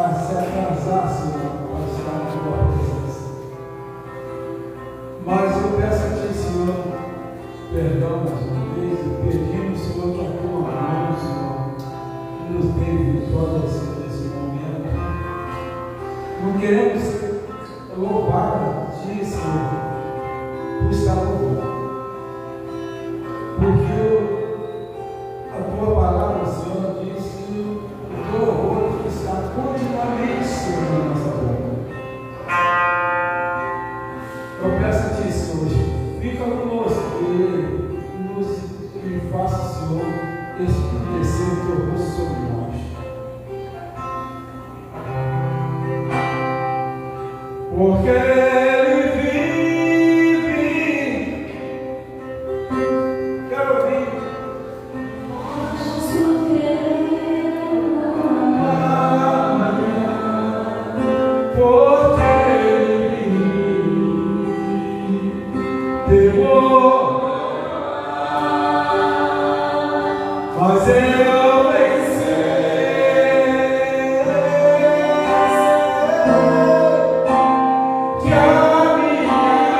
a se atrasar, Senhor, para estar na tua presença. Mas eu peço a Ti, Senhor, perdão mais uma vez, e pedimos, Senhor, que a tua mão, Senhor, nos dê vitória, Senhor, nesse momento. Não queremos louvar a Ti, Senhor, por estar louvando. Porque a tua palavra, Senhor, diz que o teu louvor está continuamente, Senhor, na nossa boca. Eu peço a Ti, Senhor, fica conosco e faça, Senhor, resplandecer o teu rosto sobre nós. Porque Ele vive. Quero ouvir. Porque Ele vive. Temor. Mas eu vencer. Que a minha vida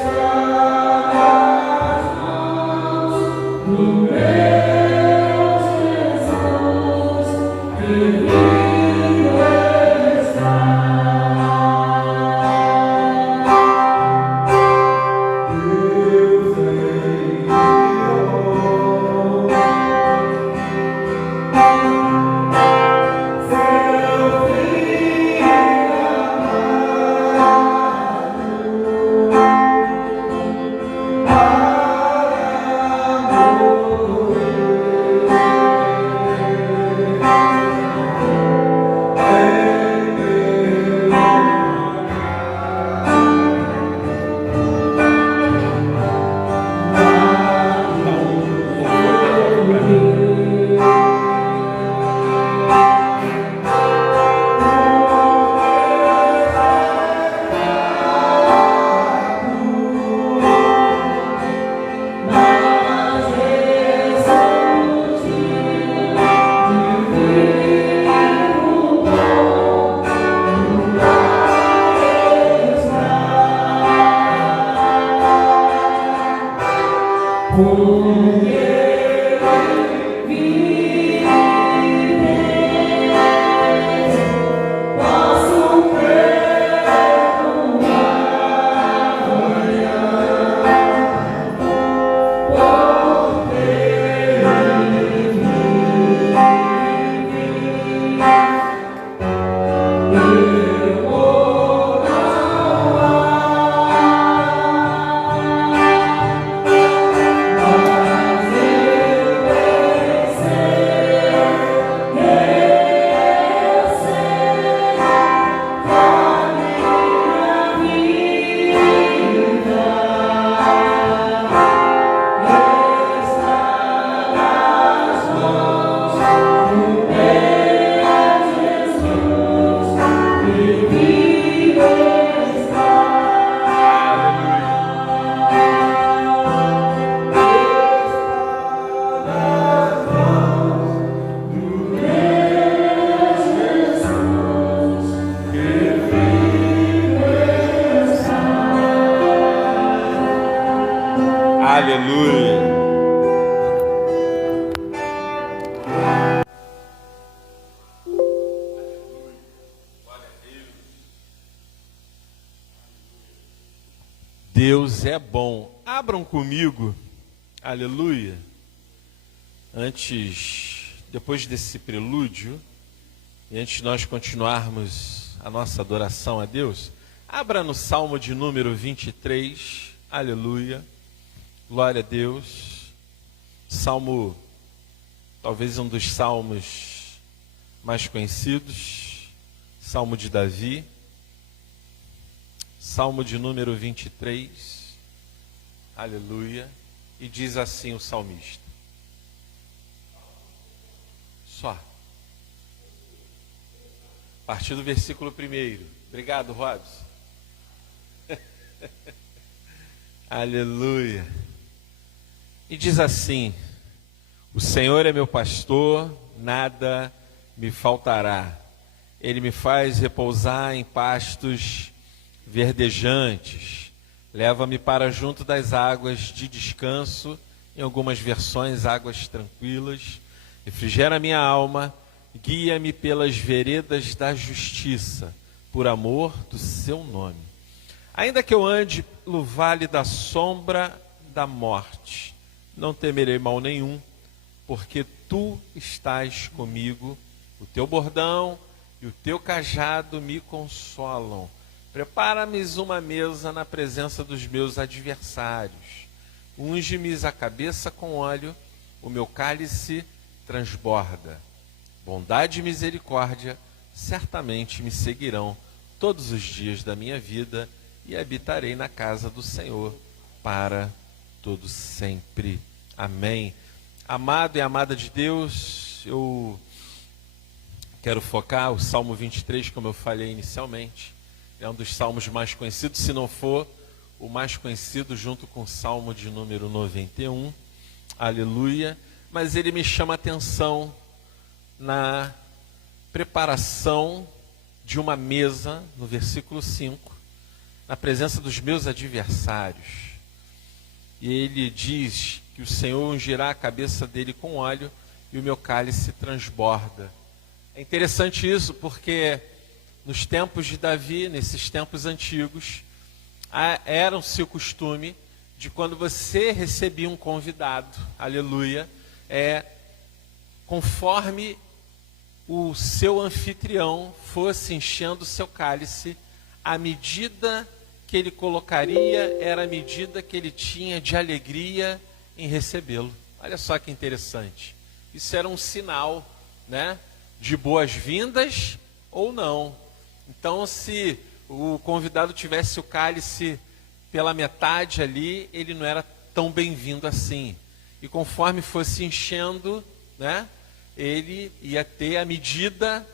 está nas mãos do meu Jesus, que vivo está. Deus é bom. Abram comigo, aleluia. Depois desse prelúdio, e antes de nós continuarmos a nossa adoração a Deus, abra no Salmo de número 23, aleluia, glória a Deus. Salmo, talvez um dos salmos mais conhecidos, Salmo de Davi. Salmo de número 23, aleluia, e diz assim o salmista. Só. A partir do versículo 1. Obrigado, Robson. Aleluia. e diz assim: o Senhor é meu pastor, nada me faltará. Ele me faz repousar em pastos verdejantes. Leva-me para junto das águas de descanso, em algumas versões, águas tranquilas. Refrigera minha alma, guia-me pelas veredas da justiça, por amor do seu nome. Ainda que eu ande pelo vale da sombra da morte, não temerei mal nenhum, porque tu estás comigo, o teu bordão e o teu cajado me consolam. Prepara-me uma mesa na presença dos meus adversários. Unge-me a cabeça com óleo, o meu cálice transborda. Bondade e misericórdia certamente me seguirão todos os dias da minha vida, e habitarei na casa do Senhor para todo sempre. Amém. Amado e amada de Deus, eu quero focar o Salmo 23, como eu falei inicialmente. É um dos salmos mais conhecidos, se não for o mais conhecido, junto com o Salmo de número 91. Aleluia. Mas ele me chama a atenção na preparação de uma mesa, no versículo 5, na presença dos meus adversários. E ele diz que o Senhor ungirá a cabeça dele com óleo e o meu cálice transborda. É interessante isso, porque nos tempos de Davi, nesses tempos antigos, era-se o costume de quando você recebia um convidado, aleluia, conforme o seu anfitrião fosse enchendo o seu cálice, a medida que ele colocaria era a medida que ele tinha de alegria em recebê-lo. Olha só que interessante. Isso era um sinal, né, de boas-vindas ou não. Então, se o convidado tivesse o cálice pela metade ali, ele não era tão bem-vindo assim. E conforme fosse enchendo, né, ele ia ter a medida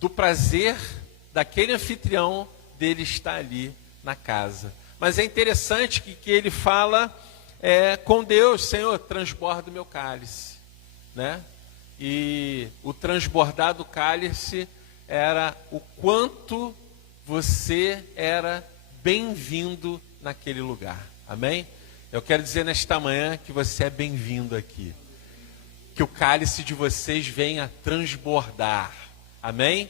do prazer daquele anfitrião dele estar ali na casa. Mas é interessante que ele fala com Deus: Senhor, transborda o meu cálice, né? E o transbordar do cálice era o quanto você era bem-vindo naquele lugar. Amém? Eu quero dizer nesta manhã que você é bem-vindo aqui. Que o cálice de vocês venha transbordar. Amém?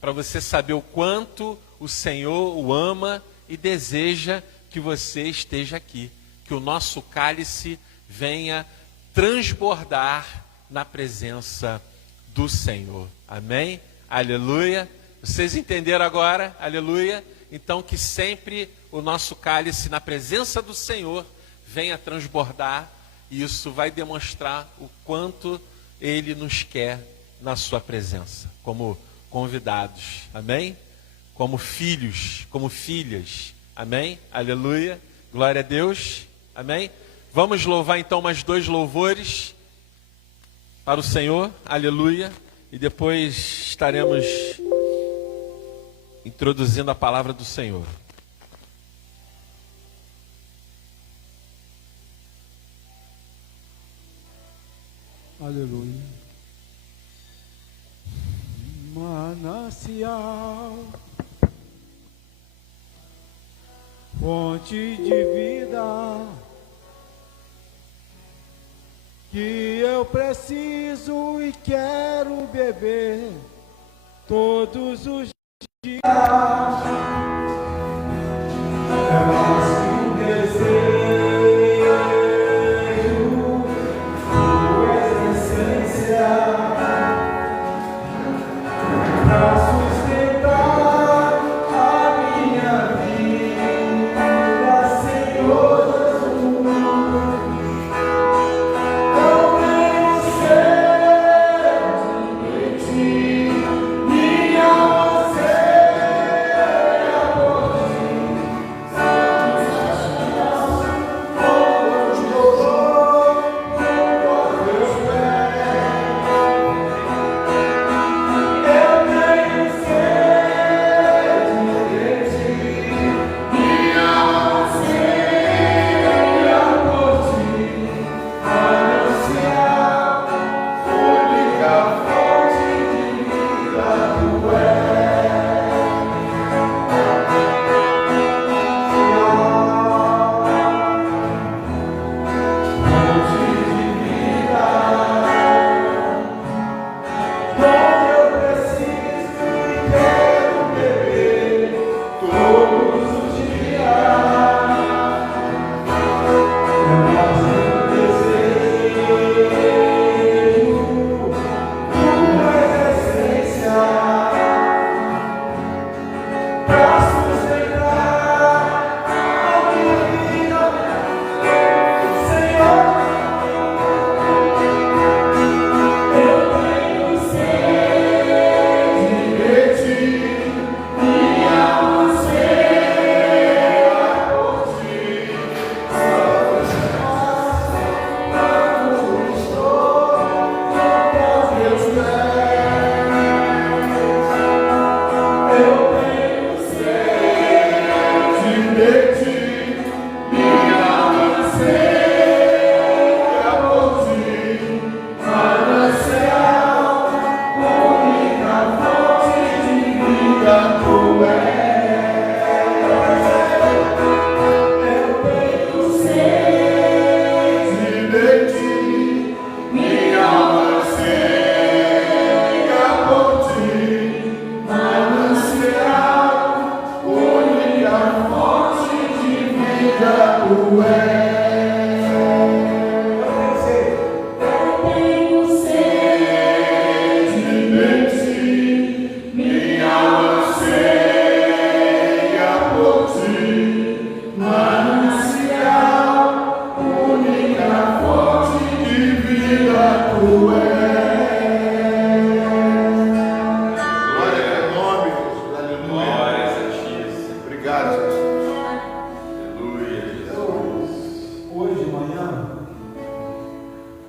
Para você saber o quanto o Senhor o ama e deseja que você esteja aqui. Que o nosso cálice venha transbordar na presença do Senhor. Amém? Aleluia. Vocês entenderam agora? Aleluia. Então que sempre o nosso cálice na presença do Senhor venha transbordar. E isso vai demonstrar o quanto Ele nos quer na sua presença. Como convidados. Amém? Como filhos, como filhas. Amém? Aleluia. Glória a Deus. Amém? Vamos louvar então mais 2 louvores para o Senhor. Aleluia. E depois estaremos introduzindo a palavra do Senhor. Aleluia. Manancial, fonte de vida, que eu preciso e quero beber todos os dias. É mais que um desejo. Minha você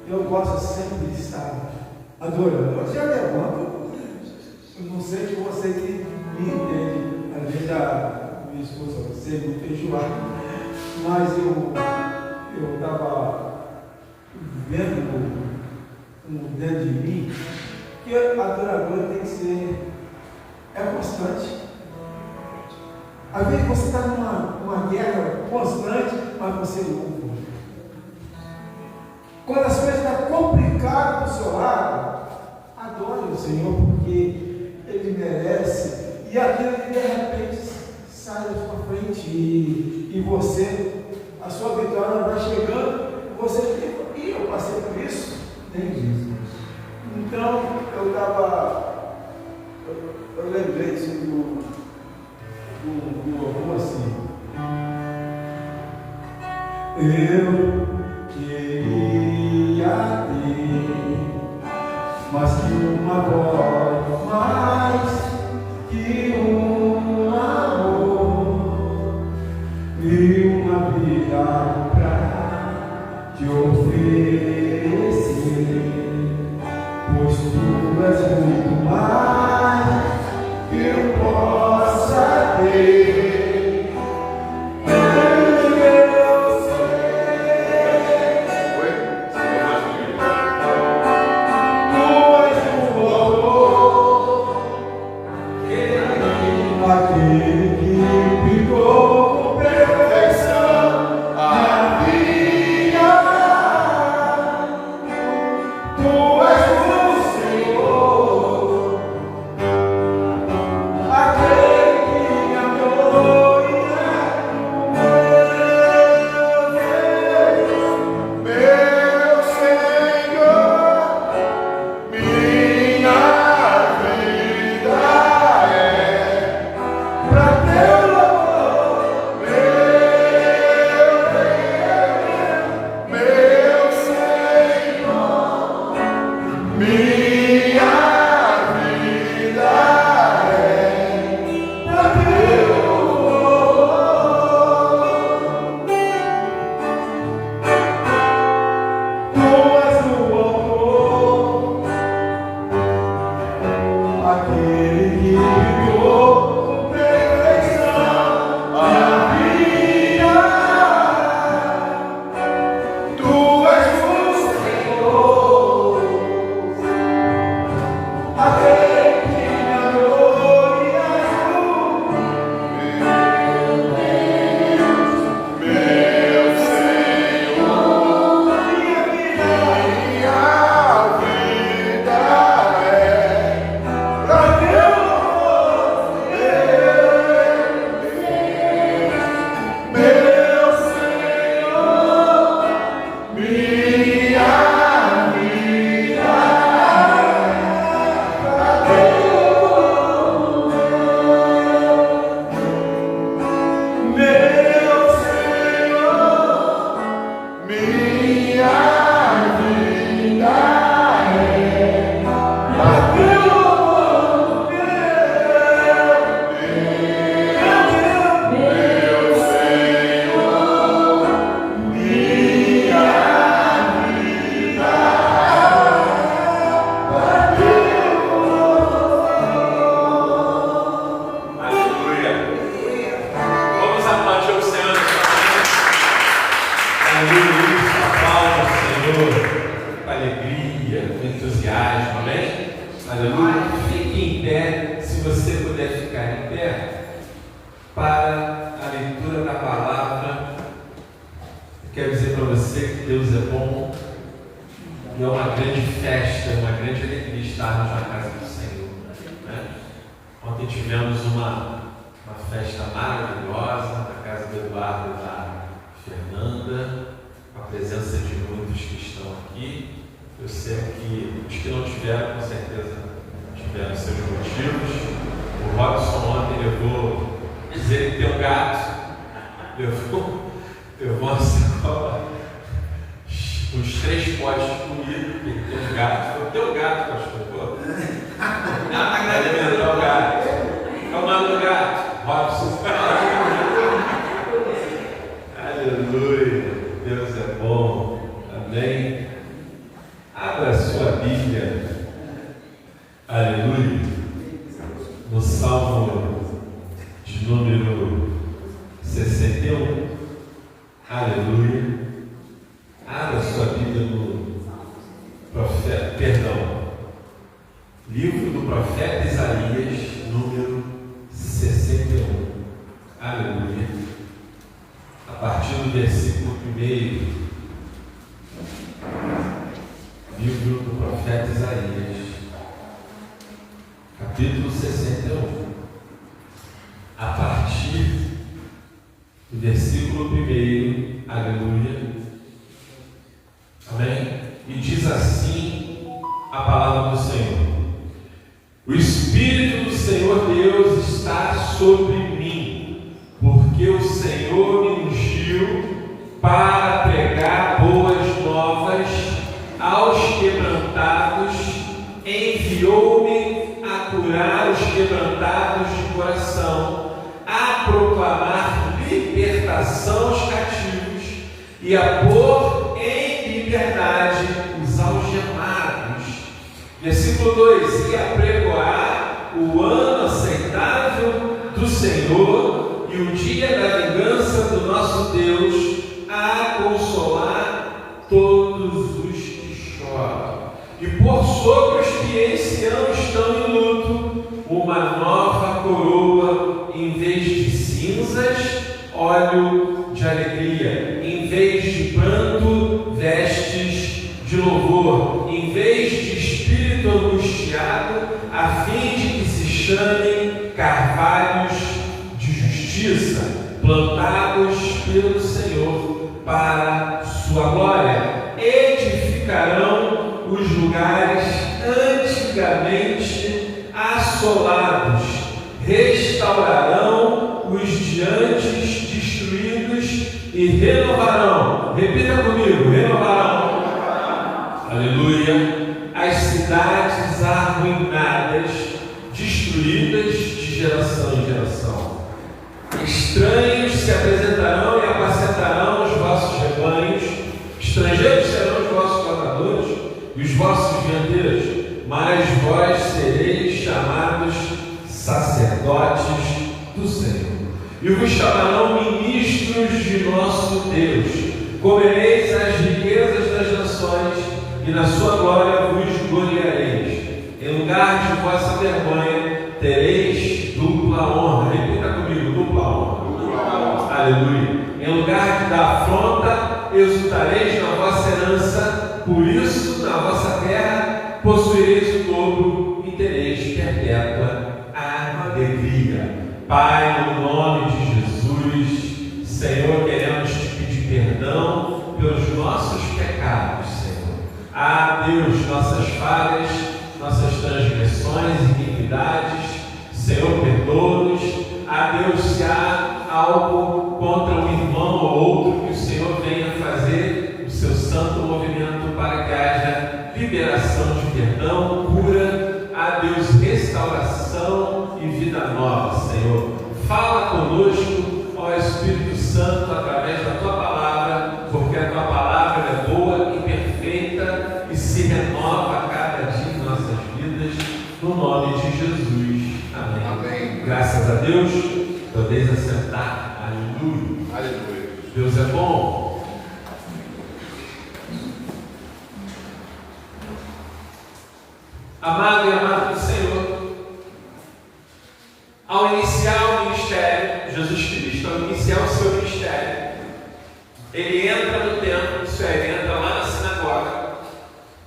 eu gosto sempre de estar adorando. Eu já levanto, eu não sei que você que me entende. Às vezes a minha esposa vai ser muito enjoada, mas eu estava vendo dentro de mim que a adoradora tem que ser constante. Às vezes você está numa guerra constante, mas você louva. Quando as coisas estão complicadas do seu lado, adore o Senhor, porque Ele merece. E aquilo que de repente sai da sua frente e você, a sua vitória vai chegando, e você fica, e eu passei por isso? Nem isso. Então, eu lembrei disso do avô assim. Eu queria ter mais que uma voz, mais que um amor e uma vida pra te oferecer, pois tu és muito mais que eu possa ter. Abra a sua Bíblia, aleluia, no Salmo de número 61, aleluia. Abra a sua Bíblia no livro do profeta Isaías, número 61, aleluia. A partir do versículo 1. Livro do profeta Isaías, capítulo 61, a partir do versículo 1, aleluia, amém? E diz assim a palavra do Senhor: o Espírito do Senhor Deus está sobre mim, porque o Senhor me ungiu para pregar boas novas aos quebrantados, enviou-me a curar os quebrantados de coração, a proclamar libertação aos cativos e a pôr em liberdade os algemados. Versículo 2: e apregoar o ano aceitável do Senhor e o dia da vingança do nosso Deus, a consolar todos os e pôr sobre os que em Sião estão em luto uma nova coroa, em vez de cinzas, óleo de alegria, em vez de pranto, vestes de louvor, em vez de espírito angustiado, a fim de que se chamem carvalhos de justiça, plantados pelo Senhor para sua glória. Edificarão os lugares antigamente assolados, restaurarão os diantes destruídos e renovarão, repita comigo, renovarão, aleluia, as cidades arruinadas, destruídas de geração em geração. Estranhos se apresentarão e apacentarão os vossos rebanhos, estrangeiros serão os vossos lavradores e os vossos dianteiros, mas vós sereis chamados sacerdotes do Senhor, e vos chamarão ministros de nosso Deus. Comereis as riquezas das nações, e na sua glória vos gloriareis. Em lugar de vossa vergonha tereis dupla honra. Repita comigo, dupla honra. Aleluia. Em lugar da afronta, exultareis na vossa herança, por isso, na vossa terra, possuireis o dobro e tereis perpétua alegria. Pai, no nome de Jesus, Senhor, queremos te pedir perdão pelos nossos pecados, Senhor. Ah, Deus, nossas falhas, nossas transgressões e iniquidades, Senhor, perdoa-nos. Ah, Deus, se há algo contra um irmão ou outro, que o Senhor venha fazer o seu santo movimento para que haja liberação de perdão, cura, a Deus, restauração e vida nova, Senhor. Fala conosco, ó Espírito Santo, através da Tua palavra, porque a Tua palavra é boa e perfeita e se renova a cada dia em nossas vidas, no nome de Jesus. Amém. Amém. Graças a Deus, podeis assentar. Aleluia. Aleluia. Deus é bom. Amado e amado do Senhor, ao iniciar o ministério, Jesus Cristo, ao iniciar o seu ministério, ele entra no templo, ele entra lá na sinagoga,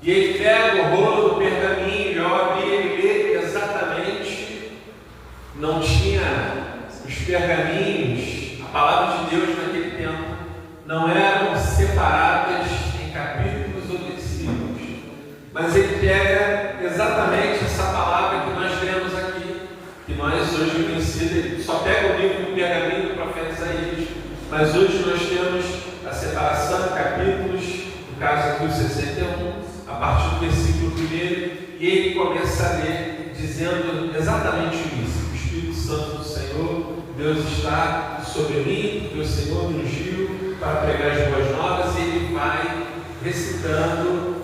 e ele pega o rolo do pergaminho, e ao abrir ele lê exatamente, não tinha os pergaminhos, a palavra de Deus naquele tempo, não eram separadas em capítulos ou versículos, mas ele pega exatamente essa palavra que nós lemos aqui, que nós hoje conhecemos, ele só pega o livro do pergaminho do profeta Isaías, mas hoje nós temos a separação de capítulos, no caso aqui o 61, a partir do versículo 1, e ele começa a ler, dizendo exatamente isso: o Espírito Santo do Senhor, Deus está sobre mim, porque o Senhor me ungiu para pregar as boas novas, e ele vai recitando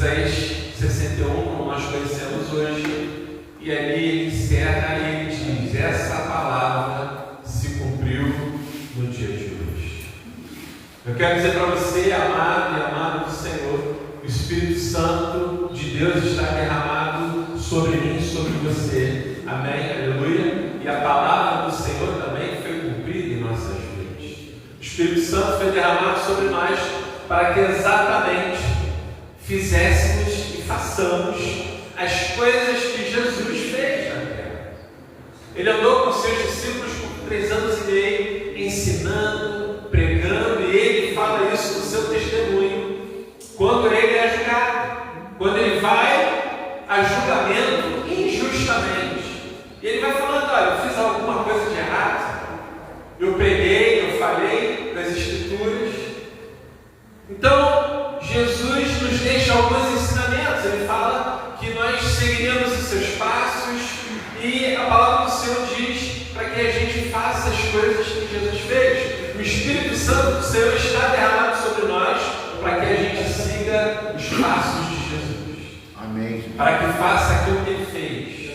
Isaías 61, como nós conhecemos hoje, e ali ele encerra e ele diz: essa palavra se cumpriu no dia de hoje. Eu quero dizer para você, amado e amado do Senhor, o Espírito Santo de Deus está derramado sobre mim e sobre você. Amém? Aleluia. E a palavra do Senhor também foi cumprida em nossas vidas. O Espírito Santo foi derramado sobre nós para que exatamente fizéssemos e façamos as coisas que Jesus fez na terra. Ele andou com seus discípulos por 3 anos e meio, ensinando, pregando, e ele fala isso no seu testemunho. Quando ele é julgado, quando ele vai a julgamento injustamente, e ele vai falando: olha, eu fiz alguma coisa de errado, eu preguei, eu falei das Escrituras. Então, Jesus nos deixa alguns ensinamentos. Ele fala que nós seguiremos os seus passos, e a palavra do Senhor diz para que a gente faça as coisas que Jesus fez. O Espírito Santo do Senhor está derramado sobre nós para que a gente siga os passos de Jesus. Amém. Para que faça aquilo que ele fez,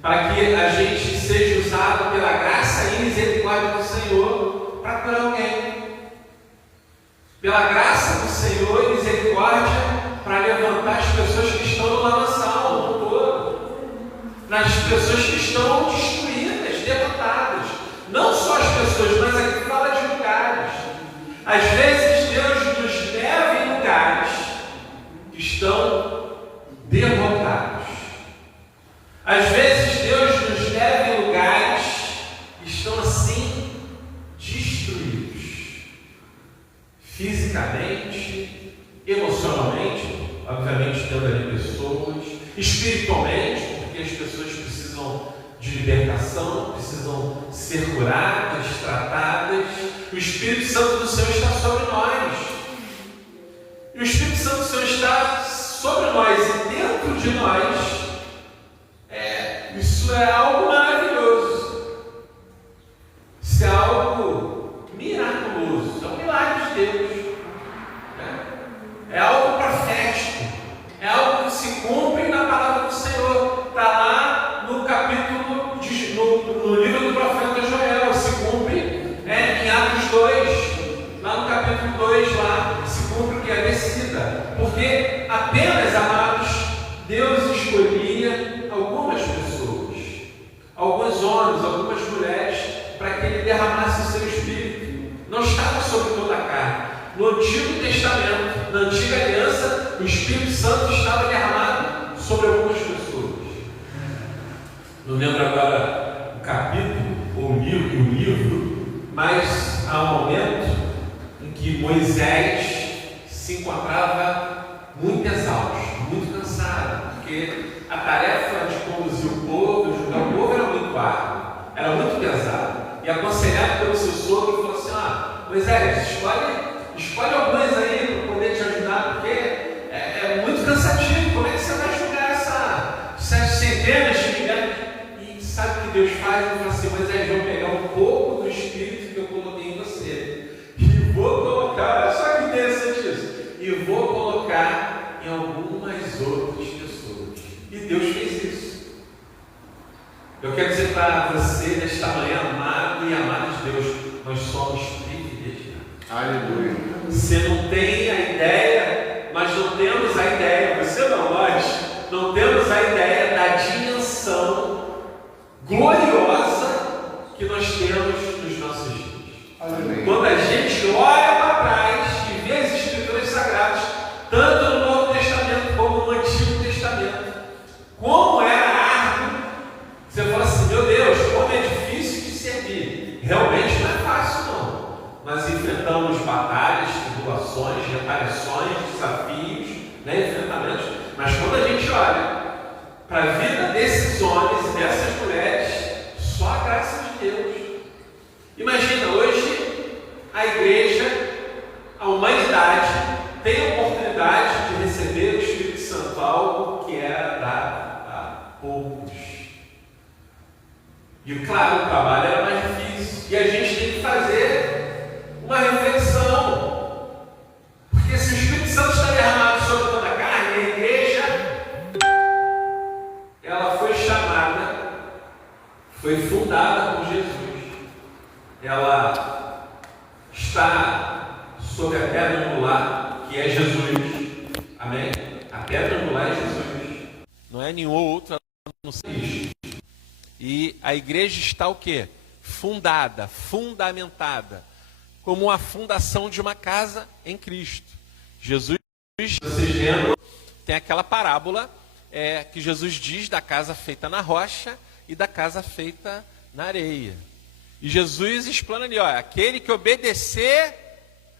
para que a gente seja usado pela graça e misericórdia do Senhor para curar alguém, pela graça do Senhor e misericórdia para levantar as pessoas que estão no lamaçal, no mundo todo, nas pessoas que estão destruídas, derrotadas. Não só as pessoas, mas aqui fala de lugares. Às vezes Deus nos leva em lugares que estão derrotados. Às vezes Deus nos leva em lugares que estão assim destruídos, fisicamente, emocionalmente, obviamente tendo ali pessoas, espiritualmente, porque as pessoas precisam de libertação, precisam ser curadas, tratadas. O Espírito Santo do Senhor está sobre nós, e o Espírito Santo do Senhor está sobre nós e dentro de nós. Isso é algo maravilhoso, isso é algo miraculoso, é um milagre de Deus, né? É algo profético, é algo que se cumpre na palavra do Senhor. Está lá no capítulo, no livro do profeta Joel, se cumpre em Atos 2, lá no capítulo 2, lá se cumpre o que é descida, porque apenas, amados, Deus escolhia algumas pessoas, alguns homens, algumas mulheres, para que ele derramasse o seu Espírito. Não estava sobre toda a carne. No Antigo Testamento, na Antiga Aliança, o Espírito Santo estava derramado sobre algumas pessoas. Não lembro agora o capítulo ou o livro, mas há um momento em que Moisés se encontrava muito exausto, muito cansado, porque a tarefa de conduzir o povo, de julgar o povo, era muito árdua, era muito pesado. E aconselhado pelo seu sogro, falou assim: Moisés, escolhe alguns aí para poder te ajudar, porque é muito cansativo. Como é que você vai julgar essas centenas de milhares? E sabe o que Deus faz? Ele fala assim: Moisés, vou pegar um pouco do Espírito que eu coloquei em você e vou colocar, olha só que interessante isso, e vou colocar em algumas outras pessoas. E Deus fez isso. Eu quero dizer para você nesta manhã, amado e amada de Deus, nós somos privilegiados. Aleluia. Você não tem a ideia, mas não temos a ideia, você não, nós não temos a ideia da dimensão gloriosa que nós temos nos nossos dias. Aleluia. Quando a gente olha para trás e vê as Escrituras Sagradas, tanto no Novo Testamento como no Antigo Testamento, como era árduo, você fala assim: meu Deus, como é difícil de servir. Realmente não é fácil, não. Nós enfrentamos batalhas, tribulações, retaliações, desafios, enfrentamentos. Mas quando a gente olha para a vida desses homens e dessas mulheres, só a graça de Deus. Imagina, hoje a igreja, a humanidade, tem a oportunidade de receber o Espírito Santo, algo que era dado a poucos. E claro, o trabalho era mais difícil. E a gente tem que fazer uma reflexão. Porque se o Espírito Santo está derramado sobre toda a carne, A pedra angular é Jesus. Não é nenhum outro, não sei. E a igreja está o quê? Fundada, fundamentada, como a fundação de uma casa em Cristo. Jesus, vocês lembram? Tem aquela parábola que Jesus diz da casa feita na rocha e da casa feita na areia. E Jesus explana ali, ó, aquele que obedecer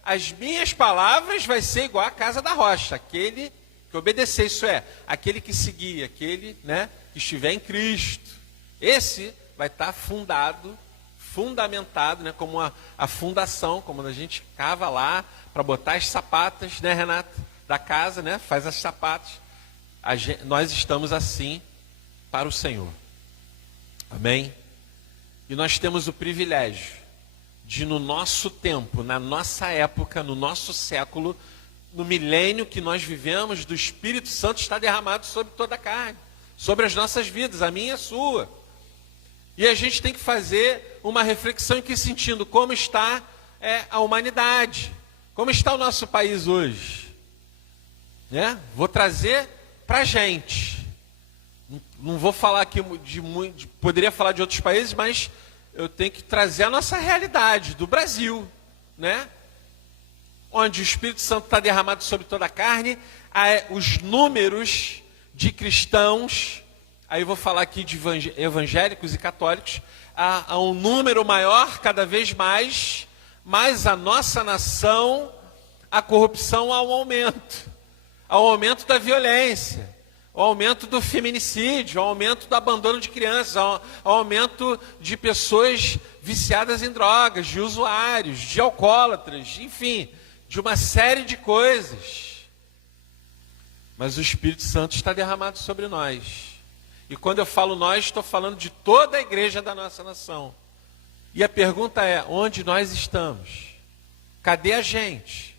as minhas palavras vai ser igual à casa da rocha. Aquele que obedecer, isso é, aquele que seguir, aquele, né, que estiver em Cristo. Esse vai estar fundamentado, né, como a fundação, como a gente cava lá para botar as sapatas, né, Renata, da casa, né, faz as sapatas. Nós estamos assim para o Senhor. Amém? E nós temos o privilégio de, no nosso tempo, na nossa época, no nosso século, no milênio que nós vivemos, do Espírito Santo estar derramado sobre toda a carne, sobre as nossas vidas, a minha e a sua. E a gente tem que fazer uma reflexão em que sentido, como está a humanidade, como está o nosso país hoje. Né? Vou trazer para a gente. Não vou falar aqui poderia falar de outros países, mas eu tenho que trazer a nossa realidade do Brasil, né? Onde o Espírito Santo está derramado sobre toda a carne, os números de cristãos, aí eu vou falar aqui de evangélicos e católicos, há um número maior cada vez mais, mas a nossa nação, a corrupção há um aumento da violência, o aumento do feminicídio, o aumento do abandono de crianças, o aumento de pessoas viciadas em drogas, de usuários, de alcoólatras, enfim, de uma série de coisas. Mas o Espírito Santo está derramado sobre nós. E quando eu falo nós, estou falando de toda a igreja da nossa nação. E a pergunta é, onde nós estamos? Cadê a gente?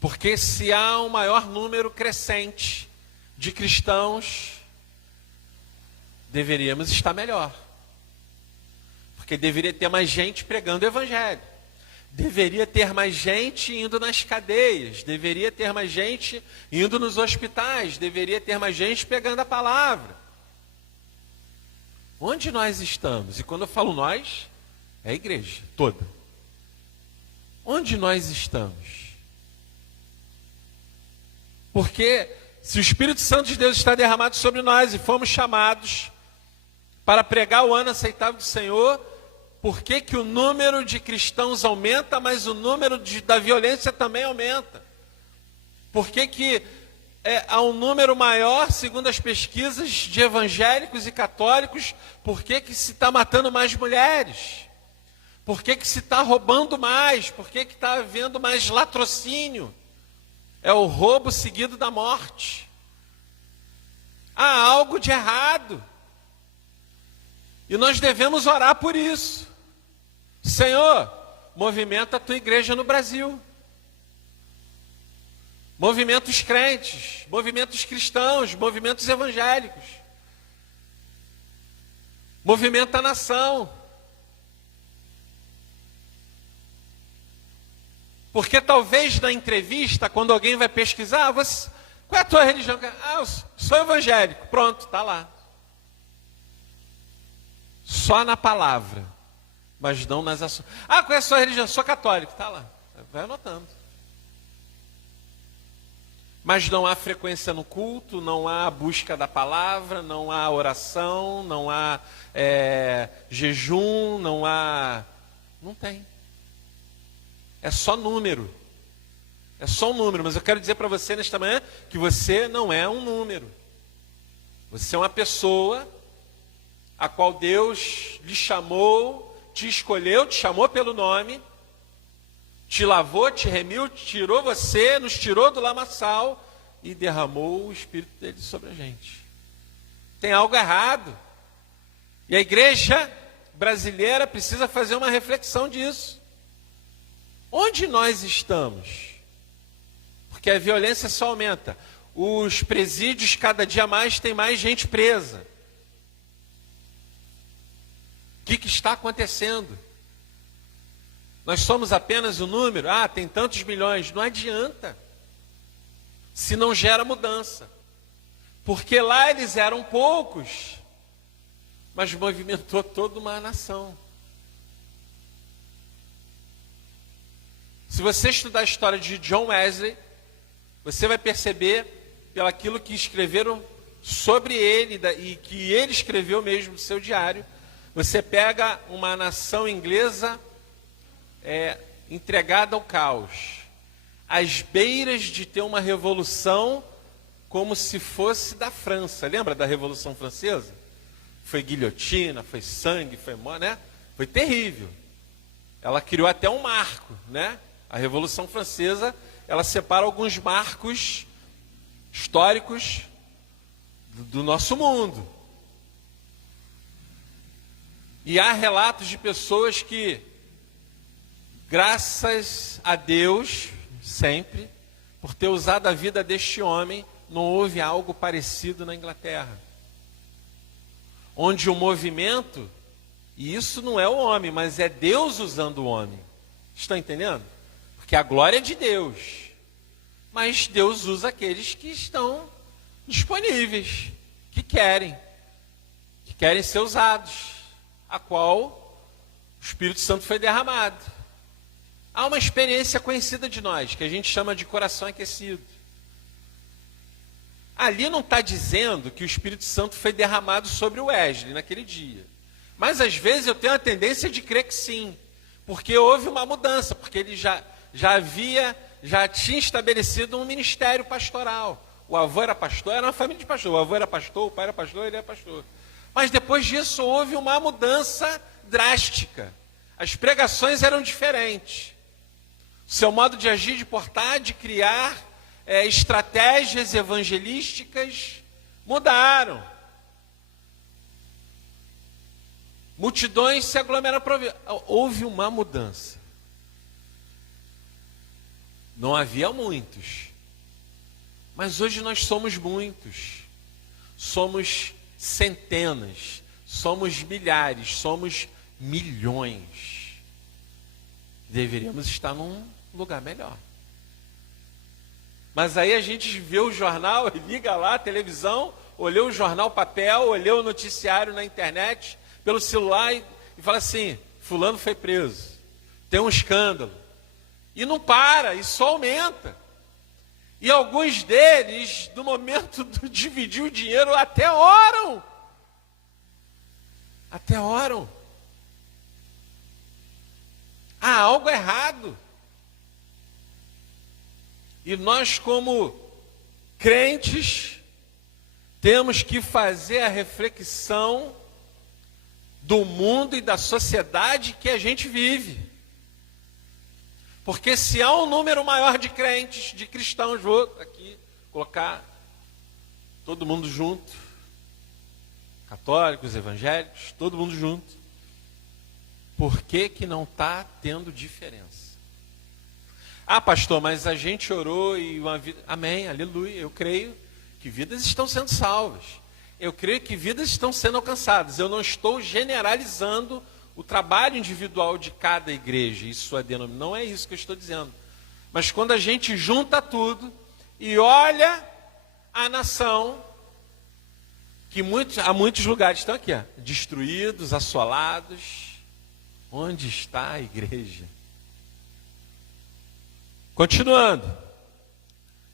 Porque se há um maior número crescente de cristãos, deveríamos estar melhor. Porque deveria ter mais gente pregando o evangelho. Deveria ter mais gente indo nas cadeias. Deveria ter mais gente indo nos hospitais. Deveria ter mais gente pegando a palavra. Onde nós estamos? E quando eu falo nós, é a igreja toda. Onde nós estamos? Porque se o Espírito Santo de Deus está derramado sobre nós e fomos chamados para pregar o ano aceitável do Senhor, por que que o número de cristãos aumenta, mas o número da violência também aumenta? Por que que há um número maior, segundo as pesquisas, de evangélicos e católicos? Por que que se está matando mais mulheres? Por que que se está roubando mais? Por que que está havendo mais latrocínio? É o roubo seguido da morte. Há algo de errado. E nós devemos orar por isso. Senhor, movimenta a tua igreja no Brasil. Movimenta os crentes, movimenta os cristãos, movimenta os evangélicos. Movimenta a nação. Porque talvez na entrevista, quando alguém vai pesquisar, qual é a tua religião? Eu sou evangélico. Pronto, está lá. Só na palavra, mas não nas ações. Qual é a sua religião? Sou católico. Está lá. Vai anotando. Mas não há frequência no culto, não há busca da palavra, não há oração, não há jejum, não tem. É só número. É só um número. Mas eu quero dizer para você nesta manhã que você não é um número. Você é uma pessoa a qual Deus lhe chamou, te escolheu, te chamou pelo nome, te lavou, te remiu, tirou você, nos tirou do lamaçal e derramou o Espírito dele sobre a gente. Tem algo errado. E a igreja brasileira precisa fazer uma reflexão disso. Onde nós estamos? Porque a violência só aumenta. Os presídios, cada dia mais, tem mais gente presa. O que está acontecendo? Nós somos apenas um número? Tem tantos milhões. Não adianta. se não gera mudança. Porque lá eles eram poucos, mas movimentou toda uma nação. Se você estudar a história de John Wesley, você vai perceber, pelaquilo que escreveram sobre ele, e que ele escreveu mesmo no seu diário, você pega uma nação inglesa entregada ao caos, às beiras de ter uma revolução como se fosse da França. Lembra da Revolução Francesa? Foi guilhotina, foi sangue, foi terrível. Ela criou até um marco, né? A Revolução Francesa, ela separa alguns marcos históricos do nosso mundo. E há relatos de pessoas que, graças a Deus, sempre, por ter usado a vida deste homem, não houve algo parecido na Inglaterra. Onde o movimento, e isso não é o homem, mas é Deus usando o homem. Estão entendendo? Porque a glória é de Deus. Mas Deus usa aqueles que estão disponíveis, que querem ser usados, a qual o Espírito Santo foi derramado. Há uma experiência conhecida de nós, que a gente chama de coração aquecido. Ali não está dizendo que o Espírito Santo foi derramado sobre o Wesley naquele dia. Mas às vezes eu tenho a tendência de crer que sim, porque houve uma mudança, porque ele já tinha estabelecido um ministério pastoral. O avô era pastor, era uma família de pastor. O avô era pastor, o pai era pastor, ele era pastor. Mas depois disso houve uma mudança drástica. As pregações eram diferentes. O seu modo de agir, de portar, de criar estratégias evangelísticas mudaram. Multidões se aglomeraram para ouvir. Houve uma mudança. Não havia muitos. Mas hoje nós somos muitos. Somos centenas. Somos milhares. Somos milhões. Deveríamos estar num lugar melhor. Mas aí a gente vê o jornal, liga lá a televisão, olhou o jornal papel, olhou o noticiário na internet, pelo celular e fala assim, fulano foi preso, tem um escândalo. E não para, e só aumenta. E alguns deles, no momento de dividir o dinheiro, até oram. Até oram. Há algo errado. E nós, como crentes, temos que fazer a reflexão do mundo e da sociedade que a gente vive. Porque se há um número maior de crentes, de cristãos, vou aqui colocar todo mundo junto, católicos, evangélicos, todo mundo junto, por que não está tendo diferença? Ah, pastor, mas a gente orou e uma vida... Amém, aleluia, eu creio que vidas estão sendo salvas. Eu creio que vidas estão sendo alcançadas. Eu não estou generalizando o trabalho individual de cada igreja e sua denominação. Não é isso que eu estou dizendo. Mas quando a gente junta tudo e olha a nação, que há muitos lugares estão aqui, destruídos, assolados. Onde está a igreja? Continuando,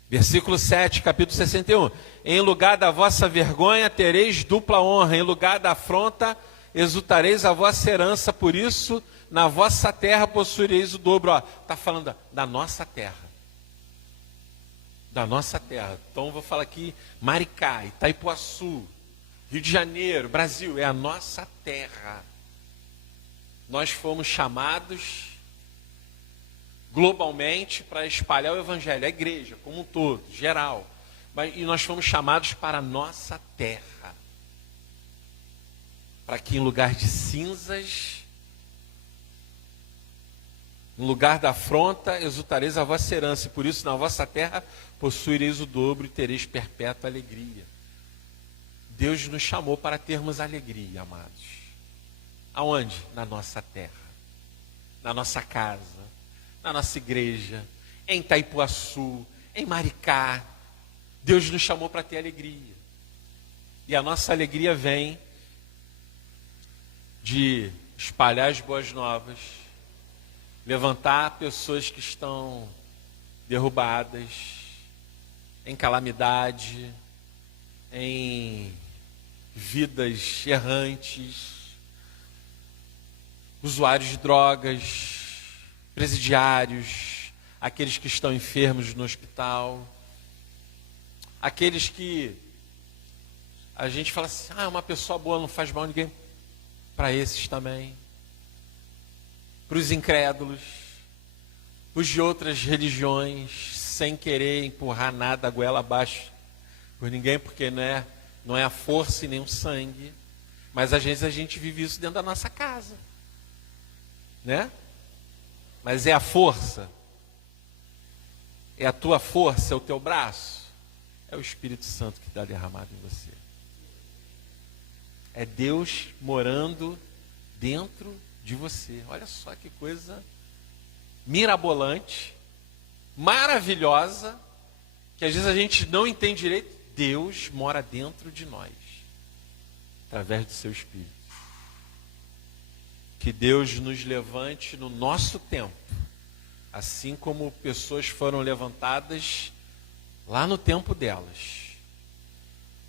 versículo 7, capítulo 61. Em lugar da vossa vergonha tereis dupla honra, em lugar da afronta exultareis a vossa herança, por isso na vossa terra possuireis o dobro. Está falando da nossa terra. Da nossa terra. Então vou falar aqui, Maricá, Itaipuaçu, Rio de Janeiro, Brasil, é a nossa terra. Nós fomos chamados globalmente para espalhar o evangelho, a igreja como um todo, geral. E nós fomos chamados para a nossa terra. Para que em lugar de cinzas, no lugar da afronta, exultareis a vossa herança, e por isso na vossa terra possuireis o dobro e tereis perpétua alegria. Deus nos chamou para termos alegria, amados. Aonde? Na nossa terra, na nossa casa, na nossa igreja, em Itaipuaçu, em Maricá, Deus nos chamou para ter alegria. E a nossa alegria vem de espalhar as boas novas, levantar pessoas que estão derrubadas, em calamidade, em vidas errantes, usuários de drogas, presidiários, aqueles que estão enfermos no hospital, aqueles que a gente fala assim, uma pessoa boa não faz mal a ninguém, para esses também, para os incrédulos, os de outras religiões, sem querer empurrar nada a goela abaixo por ninguém, porque não é a força e nem o sangue, mas às vezes a gente vive isso dentro da nossa casa, né? Mas é a força, é a tua força, é o teu braço, é o Espírito Santo que está derramado em você. É Deus morando dentro de você. Olha só que coisa mirabolante, maravilhosa, que às vezes a gente não entende direito. Deus mora dentro de nós, através do seu Espírito. Que Deus nos levante no nosso tempo, assim como pessoas foram levantadas lá no tempo delas.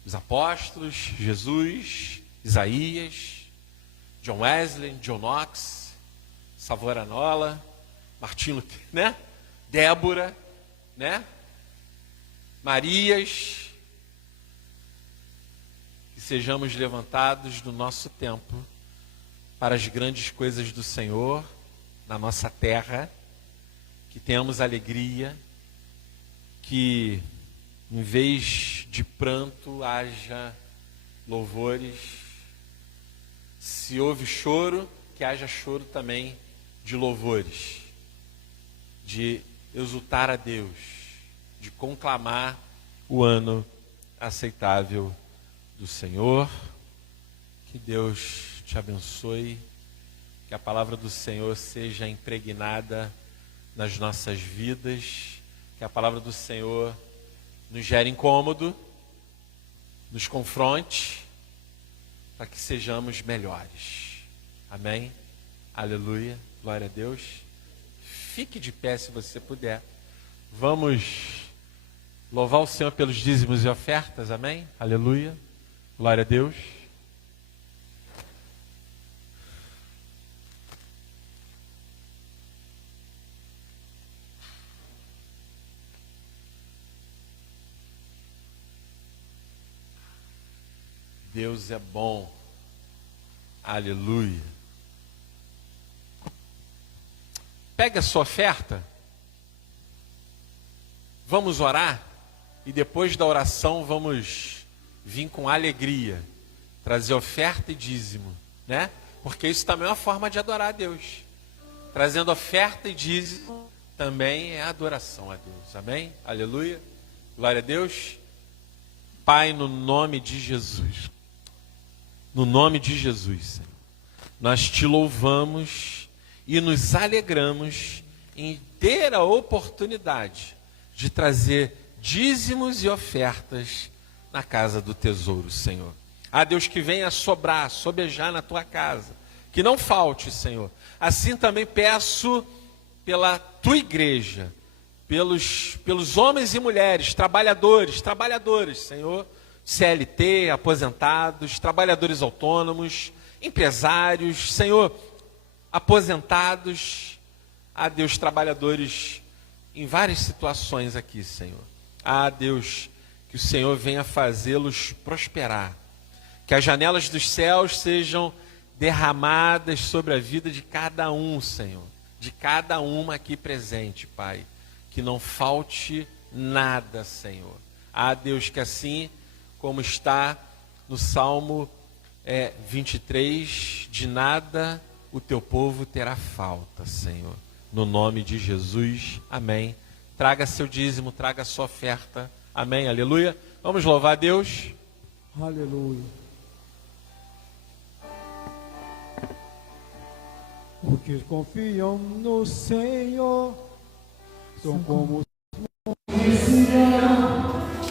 Os apóstolos, Jesus, Isaías, John Wesley, John Knox, Savonarola, Martim Lutero, né? Débora, né? Marias. Que sejamos levantados no nosso tempo para as grandes coisas do Senhor na nossa terra, que tenhamos alegria, que em vez de pranto haja louvores, se houve choro, que haja choro também de louvores, de exultar a Deus, de conclamar o ano aceitável do Senhor. Que Deus te abençoe, que a palavra do Senhor seja impregnada nas nossas vidas, que a palavra do Senhor nos gere incômodo, nos confronte, para que sejamos melhores. Amém? Aleluia, glória a Deus. Fique de pé se você puder. Vamos louvar o Senhor pelos dízimos e ofertas, amém? Aleluia, glória a Deus. Deus é bom, aleluia. Pega a sua oferta, vamos orar e depois da oração vamos vir com alegria, trazer oferta e dízimo, né? Porque isso também é uma forma de adorar a Deus. Trazendo oferta e dízimo também é adoração a Deus, amém? Aleluia, glória a Deus. Pai, no nome de Jesus, no nome de Jesus, Senhor, nós te louvamos e nos alegramos em ter a oportunidade de trazer dízimos e ofertas na casa do tesouro, Senhor. Deus, que venha sobrar, sobejar na tua casa, que não falte, Senhor. Assim também peço pela tua igreja, pelos homens e mulheres, trabalhadores, Senhor, CLT, aposentados, trabalhadores autônomos, empresários, Senhor, aposentados, Deus, trabalhadores em várias situações aqui, Senhor. Deus, que o Senhor venha fazê-los prosperar, que as janelas dos céus sejam derramadas sobre a vida de cada um, Senhor, de cada uma aqui presente, Pai, que não falte nada, Senhor. Deus, que assim como está no Salmo 23, de nada o teu povo terá falta, Senhor. No nome de Jesus, amém. Traga seu dízimo, traga sua oferta, amém, aleluia. Vamos louvar a Deus. Aleluia. Porque confiam no Senhor, são como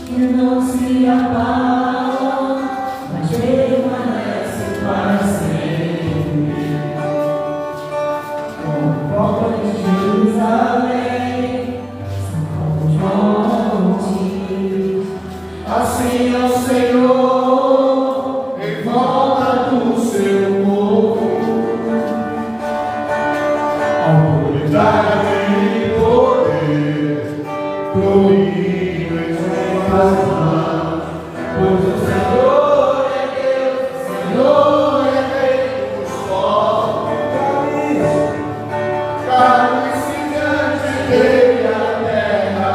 que não se abala, mas permanece para sempre. Como porta de Jerusalém, são como os montes, assim é o Senhor em volta do seu povo. Autoridade e poder, domínio em suas mãos, pois o Senhor é Deus, o Senhor é Rei dos povos. Cale-se diante dele a terra,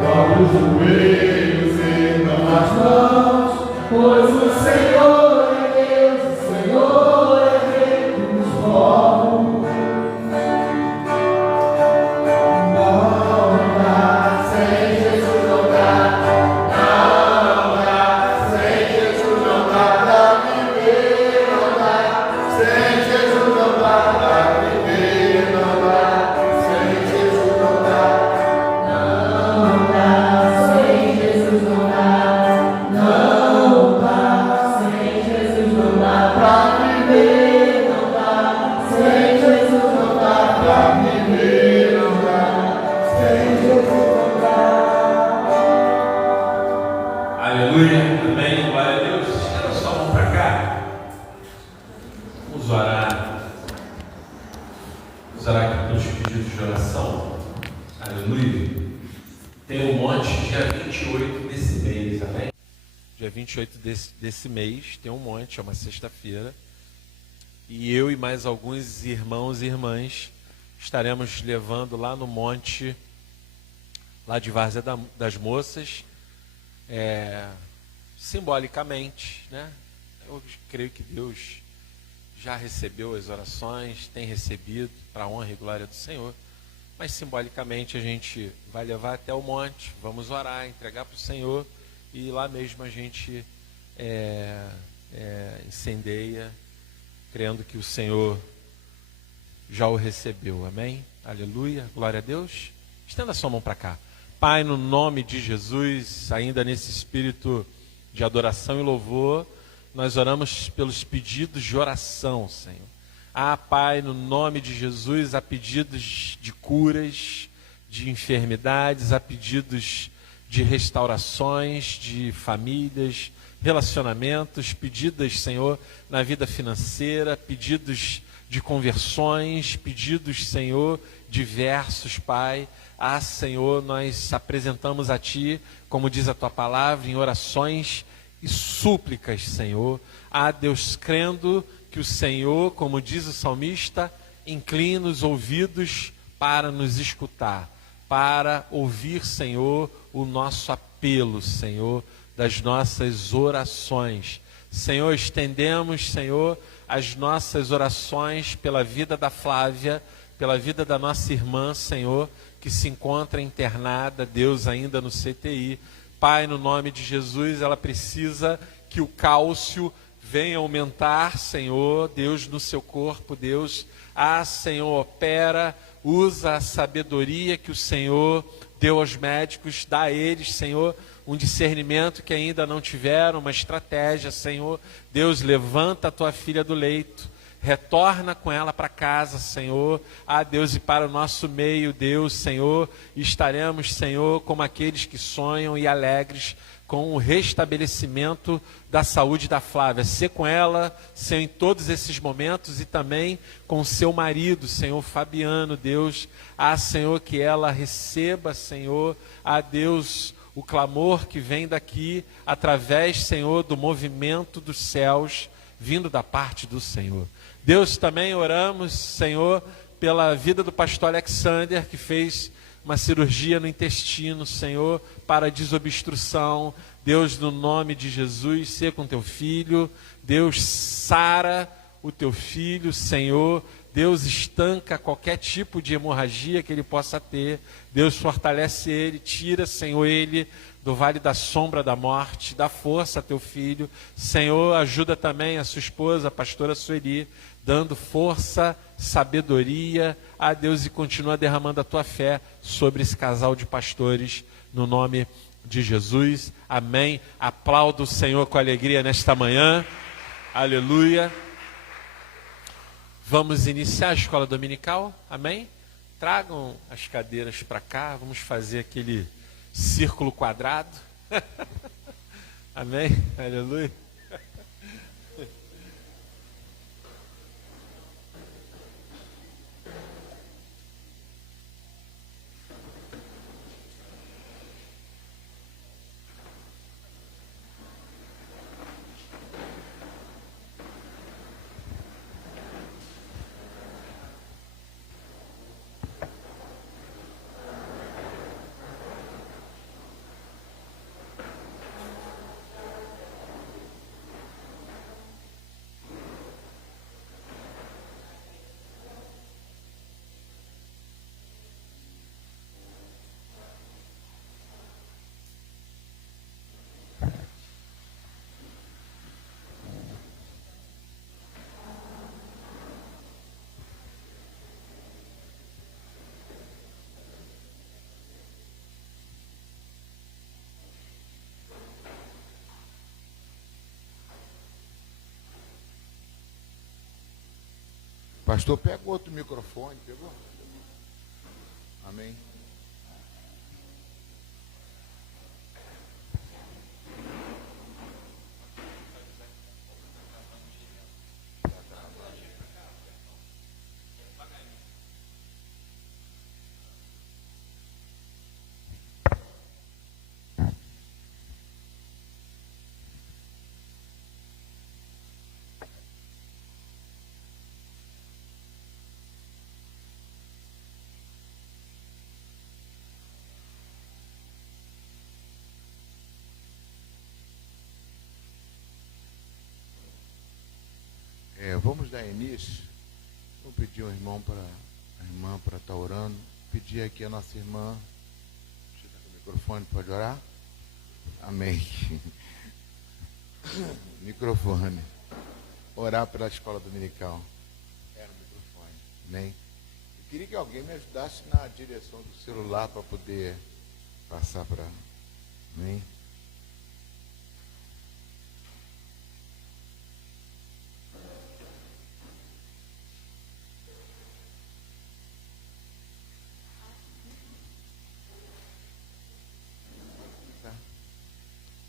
dobre os joelhos e não as mãos, pois o Senhor é Deus, o Senhor é Rei dos povos. Aleluia, amém, glória a Deus. Estenda sua mão para cá. Vamos orar. Vamos orar aqui pelos pedidos de oração. Aleluia. Tem um monte dia 28 desse mês, amém? Dia 28 desse mês tem um monte, é uma sexta-feira. E eu e mais alguns irmãos e irmãs estaremos levando lá no monte, lá de Várzea das Moças, simbolicamente, né? Eu creio que Deus já recebeu as orações, tem recebido para a honra e glória do Senhor, mas simbolicamente a gente vai levar até o monte, vamos orar, entregar para o Senhor e lá mesmo a gente incendeia, crendo que o Senhor já o recebeu, amém? Aleluia, glória a Deus. Estenda a sua mão para cá. Pai, no nome de Jesus, ainda nesse espírito de adoração e louvor, nós oramos pelos pedidos de oração, Senhor. Pai, no nome de Jesus, há pedidos de curas, de enfermidades, há pedidos de restaurações, de famílias, relacionamentos, pedidos, Senhor, na vida financeira, pedidos de conversões, pedidos, Senhor, diversos, Pai. Senhor, nós apresentamos a Ti, como diz a Tua palavra, em orações e súplicas, Senhor. Deus, crendo que o Senhor, como diz o salmista, inclina os ouvidos para nos escutar, para ouvir, Senhor, o nosso apelo, Senhor, das nossas orações. Senhor, estendemos, Senhor, as nossas orações pela vida da Flávia, pela vida da nossa irmã, Senhor, que se encontra internada, Deus, ainda no CTI. Pai, no nome de Jesus, ela precisa que o cálcio venha aumentar, Senhor, Deus, no seu corpo, Deus. Senhor, opera, usa a sabedoria que o Senhor deu aos médicos, dá a eles, Senhor, um discernimento que ainda não tiveram, uma estratégia, Senhor. Deus, levanta a tua filha do leito, retorna com ela para casa, Senhor. Deus, e para o nosso meio, Deus, Senhor, estaremos, Senhor, como aqueles que sonham e alegres com o restabelecimento da saúde da Flávia. Ser com ela, Senhor, em todos esses momentos e também com o seu marido, Senhor, Fabiano, Deus. Senhor, que ela receba, Senhor, Deus, o clamor que vem daqui através, Senhor, do movimento dos céus vindo da parte do Senhor. Deus, também oramos, Senhor, pela vida do pastor Alexander, que fez uma cirurgia no intestino, Senhor, para desobstrução. Deus, no nome de Jesus, seja com teu filho. Deus, sara o teu filho, Senhor. Deus, estanca qualquer tipo de hemorragia que ele possa ter. Deus, fortalece ele, tira, Senhor, ele do vale da sombra da morte, dá força a teu filho. Senhor, ajuda também a sua esposa, a pastora Sueli, dando força, sabedoria, Deus, e continua derramando a tua fé sobre esse casal de pastores, no nome de Jesus. Amém. Aplaudo o Senhor com alegria nesta manhã. Aleluia. Vamos iniciar a escola dominical. Amém. Tragam as cadeiras para cá. Vamos fazer aquele círculo quadrado. Amém. Aleluia. Pastor, pega outro microfone, pegou? Amém. Vamos dar início. Vou pedir a irmã para estar orando. Pedir aqui a nossa irmã. Chega com o microfone, pode orar? Amém. Microfone. Orar pela escola dominical. Era o microfone. Amém. Eu queria que alguém me ajudasse na direção do celular para poder passar para. Amém.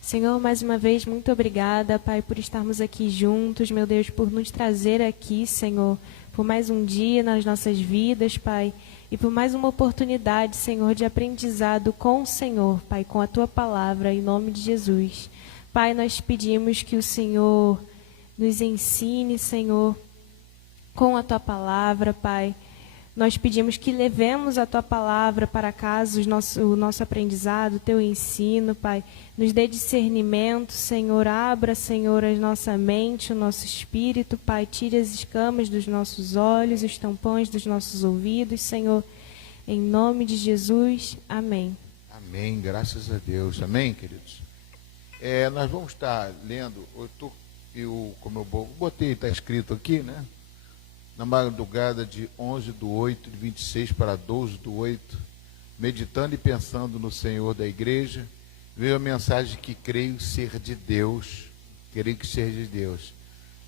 Senhor, mais uma vez, muito obrigada, Pai, por estarmos aqui juntos, meu Deus, por nos trazer aqui, Senhor, por mais um dia nas nossas vidas, Pai, e por mais uma oportunidade, Senhor, de aprendizado com o Senhor, Pai, com a Tua palavra, em nome de Jesus. Pai, nós pedimos que o Senhor nos ensine, Senhor, com a Tua palavra, Pai. Nós pedimos que levemos a Tua palavra para casa, o nosso aprendizado, o Teu ensino, Pai. Nos dê discernimento, Senhor. Abra, Senhor, a nossa mente, o nosso espírito, Pai. Tire as escamas dos nossos olhos, os tampões dos nossos ouvidos, Senhor. Em nome de Jesus. Amém. Amém. Graças a Deus. Amém, queridos? Nós vamos estar lendo, como eu botei, está escrito aqui, né? Na madrugada de 11/8/26 para 12/8, meditando e pensando no Senhor da igreja, veio a mensagem que creio ser de Deus,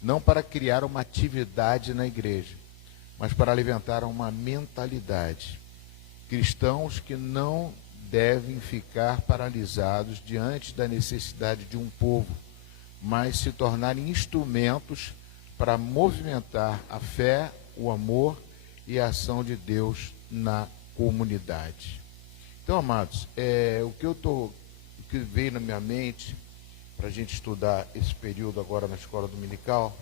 não para criar uma atividade na igreja, mas para alimentar uma mentalidade. Cristãos que não devem ficar paralisados diante da necessidade de um povo, mas se tornarem instrumentos para movimentar a fé, o amor e a ação de Deus na comunidade. Então, amados, o que veio na minha mente para a gente estudar esse período agora na escola dominical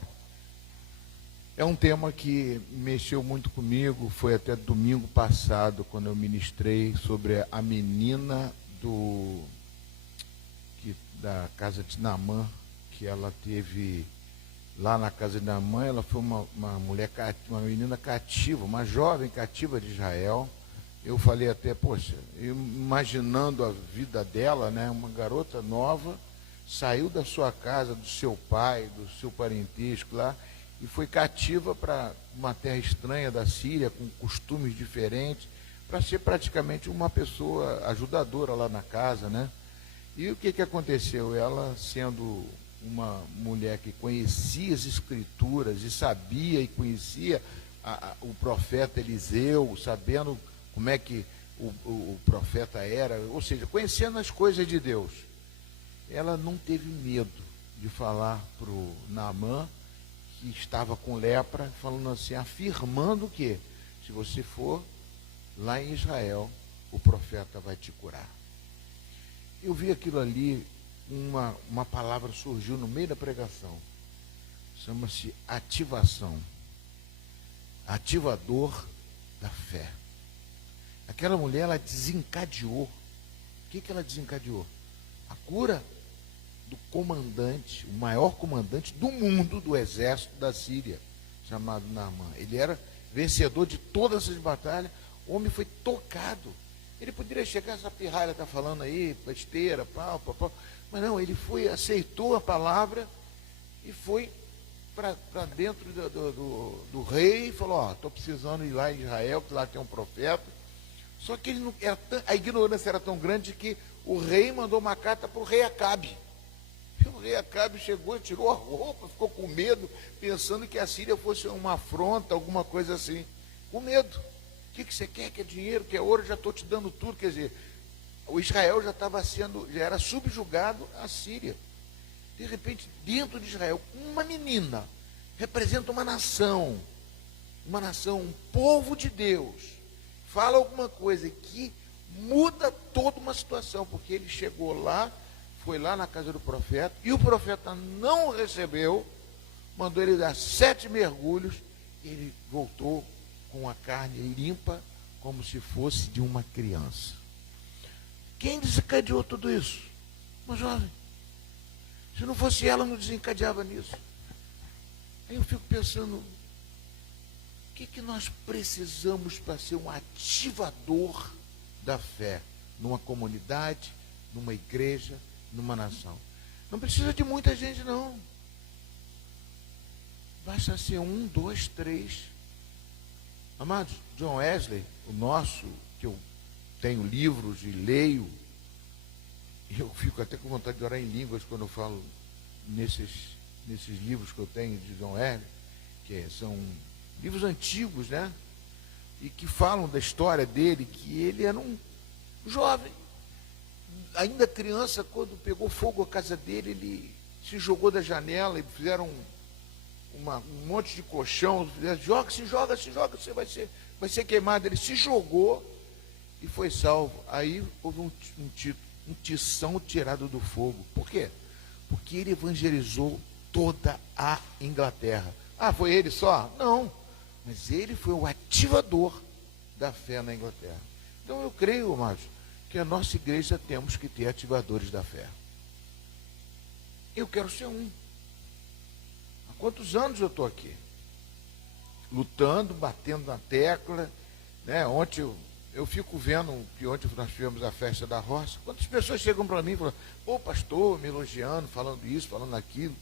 é um tema que mexeu muito comigo. Foi até domingo passado quando eu ministrei sobre a menina da casa de Naamã, que ela teve lá na casa de Naamã. Ela foi uma menina cativa, uma jovem cativa de Israel. Eu falei até, poxa, imaginando a vida dela, né, uma garota nova, saiu da sua casa, do seu pai, do seu parentesco lá, e foi cativa para uma terra estranha da Síria, com costumes diferentes, para ser praticamente uma pessoa ajudadora lá na casa, né? E o que aconteceu? Ela, sendo uma mulher que conhecia as Escrituras e sabia e conhecia o profeta Eliseu, sabendo como é que o profeta era, ou seja, conhecendo as coisas de Deus, ela não teve medo de falar para o Naamã, que estava com lepra, falando assim, afirmando que se você for lá em Israel, o profeta vai te curar. Eu vi aquilo ali, uma palavra surgiu no meio da pregação, chama-se ativação, ativador da fé. Aquela mulher, ela desencadeou. O que ela desencadeou? A cura do comandante, o maior comandante do mundo, do exército da Síria, chamado Naamã. Ele era vencedor de todas as batalhas. O homem foi tocado. Ele poderia chegar, essa pirralha está falando aí, besteira, pau, mas não, ele foi, aceitou a palavra e foi para dentro do rei e falou, ó, estou precisando ir lá em Israel, que lá tem um profeta. Só que ele não, a ignorância era tão grande que o rei mandou uma carta para o rei Acabe. O rei Acabe chegou, tirou a roupa, ficou com medo, pensando que a Síria fosse uma afronta, alguma coisa assim. Com medo. O que você quer? Quer dinheiro? Quer ouro? Já estou te dando tudo. Quer dizer, o Israel já era subjugado à Síria. De repente, dentro de Israel, uma menina representa uma nação, um povo de Deus, fala alguma coisa que muda toda uma situação, porque ele chegou lá, foi lá na casa do profeta, e o profeta não o recebeu, mandou ele dar 7 mergulhos, e ele voltou com a carne limpa, como se fosse de uma criança. Quem desencadeou tudo isso? Uma jovem. Se não fosse ela, não desencadeava nisso. Aí eu fico pensando, o que nós precisamos para ser um ativador da fé numa comunidade, numa igreja, numa nação? Não precisa de muita gente, não. Basta ser 1, 2, 3. Amados, John Wesley, o nosso, que eu tenho livros e leio, e eu fico até com vontade de orar em línguas quando eu falo nesses livros que eu tenho de John Wesley, que são livros antigos, né? E que falam da história dele, que ele era um jovem, ainda criança, quando pegou fogo a casa dele, ele se jogou da janela e fizeram um monte de colchão, joga, você vai ser queimado. Ele se jogou e foi salvo. Aí houve um tição tirado do fogo. Por quê? Porque ele evangelizou toda a Inglaterra. Ah, foi ele só? Não, mas ele foi o ativador da fé na Inglaterra. Então eu creio, amados, que a nossa igreja temos que ter ativadores da fé. Eu quero ser um. Quantos anos eu estou aqui? Lutando, batendo na tecla, né? Ontem eu fico vendo que ontem nós tivemos a festa da roça. Quantas pessoas chegam para mim e falam, pô, pastor, me elogiando, falando isso, falando aquilo,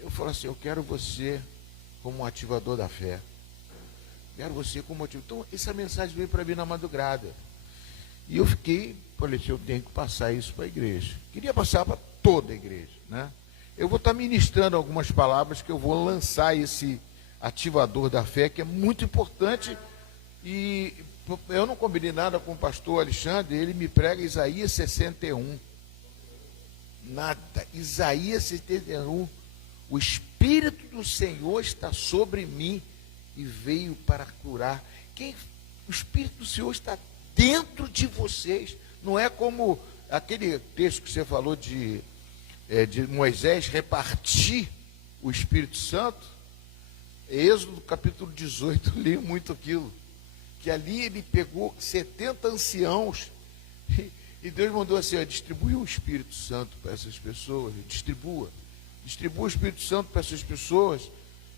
Eu falo assim, eu quero você como um ativador da fé. Quero você como ativador. Então, essa mensagem veio para mim na madrugada. E eu falei assim, eu tenho que passar isso para a igreja. Queria passar para toda a igreja, né? Eu vou estar ministrando algumas palavras que eu vou lançar esse ativador da fé, que é muito importante. E eu não combinei nada com o pastor Alexandre, ele me prega Isaías 61. Nada. Isaías 61. O Espírito do Senhor está sobre mim e veio para curar. O Espírito do Senhor está dentro de vocês. Não é como aquele texto que você falou de Moisés repartir o Espírito Santo. Êxodo capítulo 18, eu li muito aquilo, que ali ele pegou 70 anciãos e Deus mandou assim, distribui o Espírito Santo para essas pessoas, distribua o Espírito Santo para essas pessoas,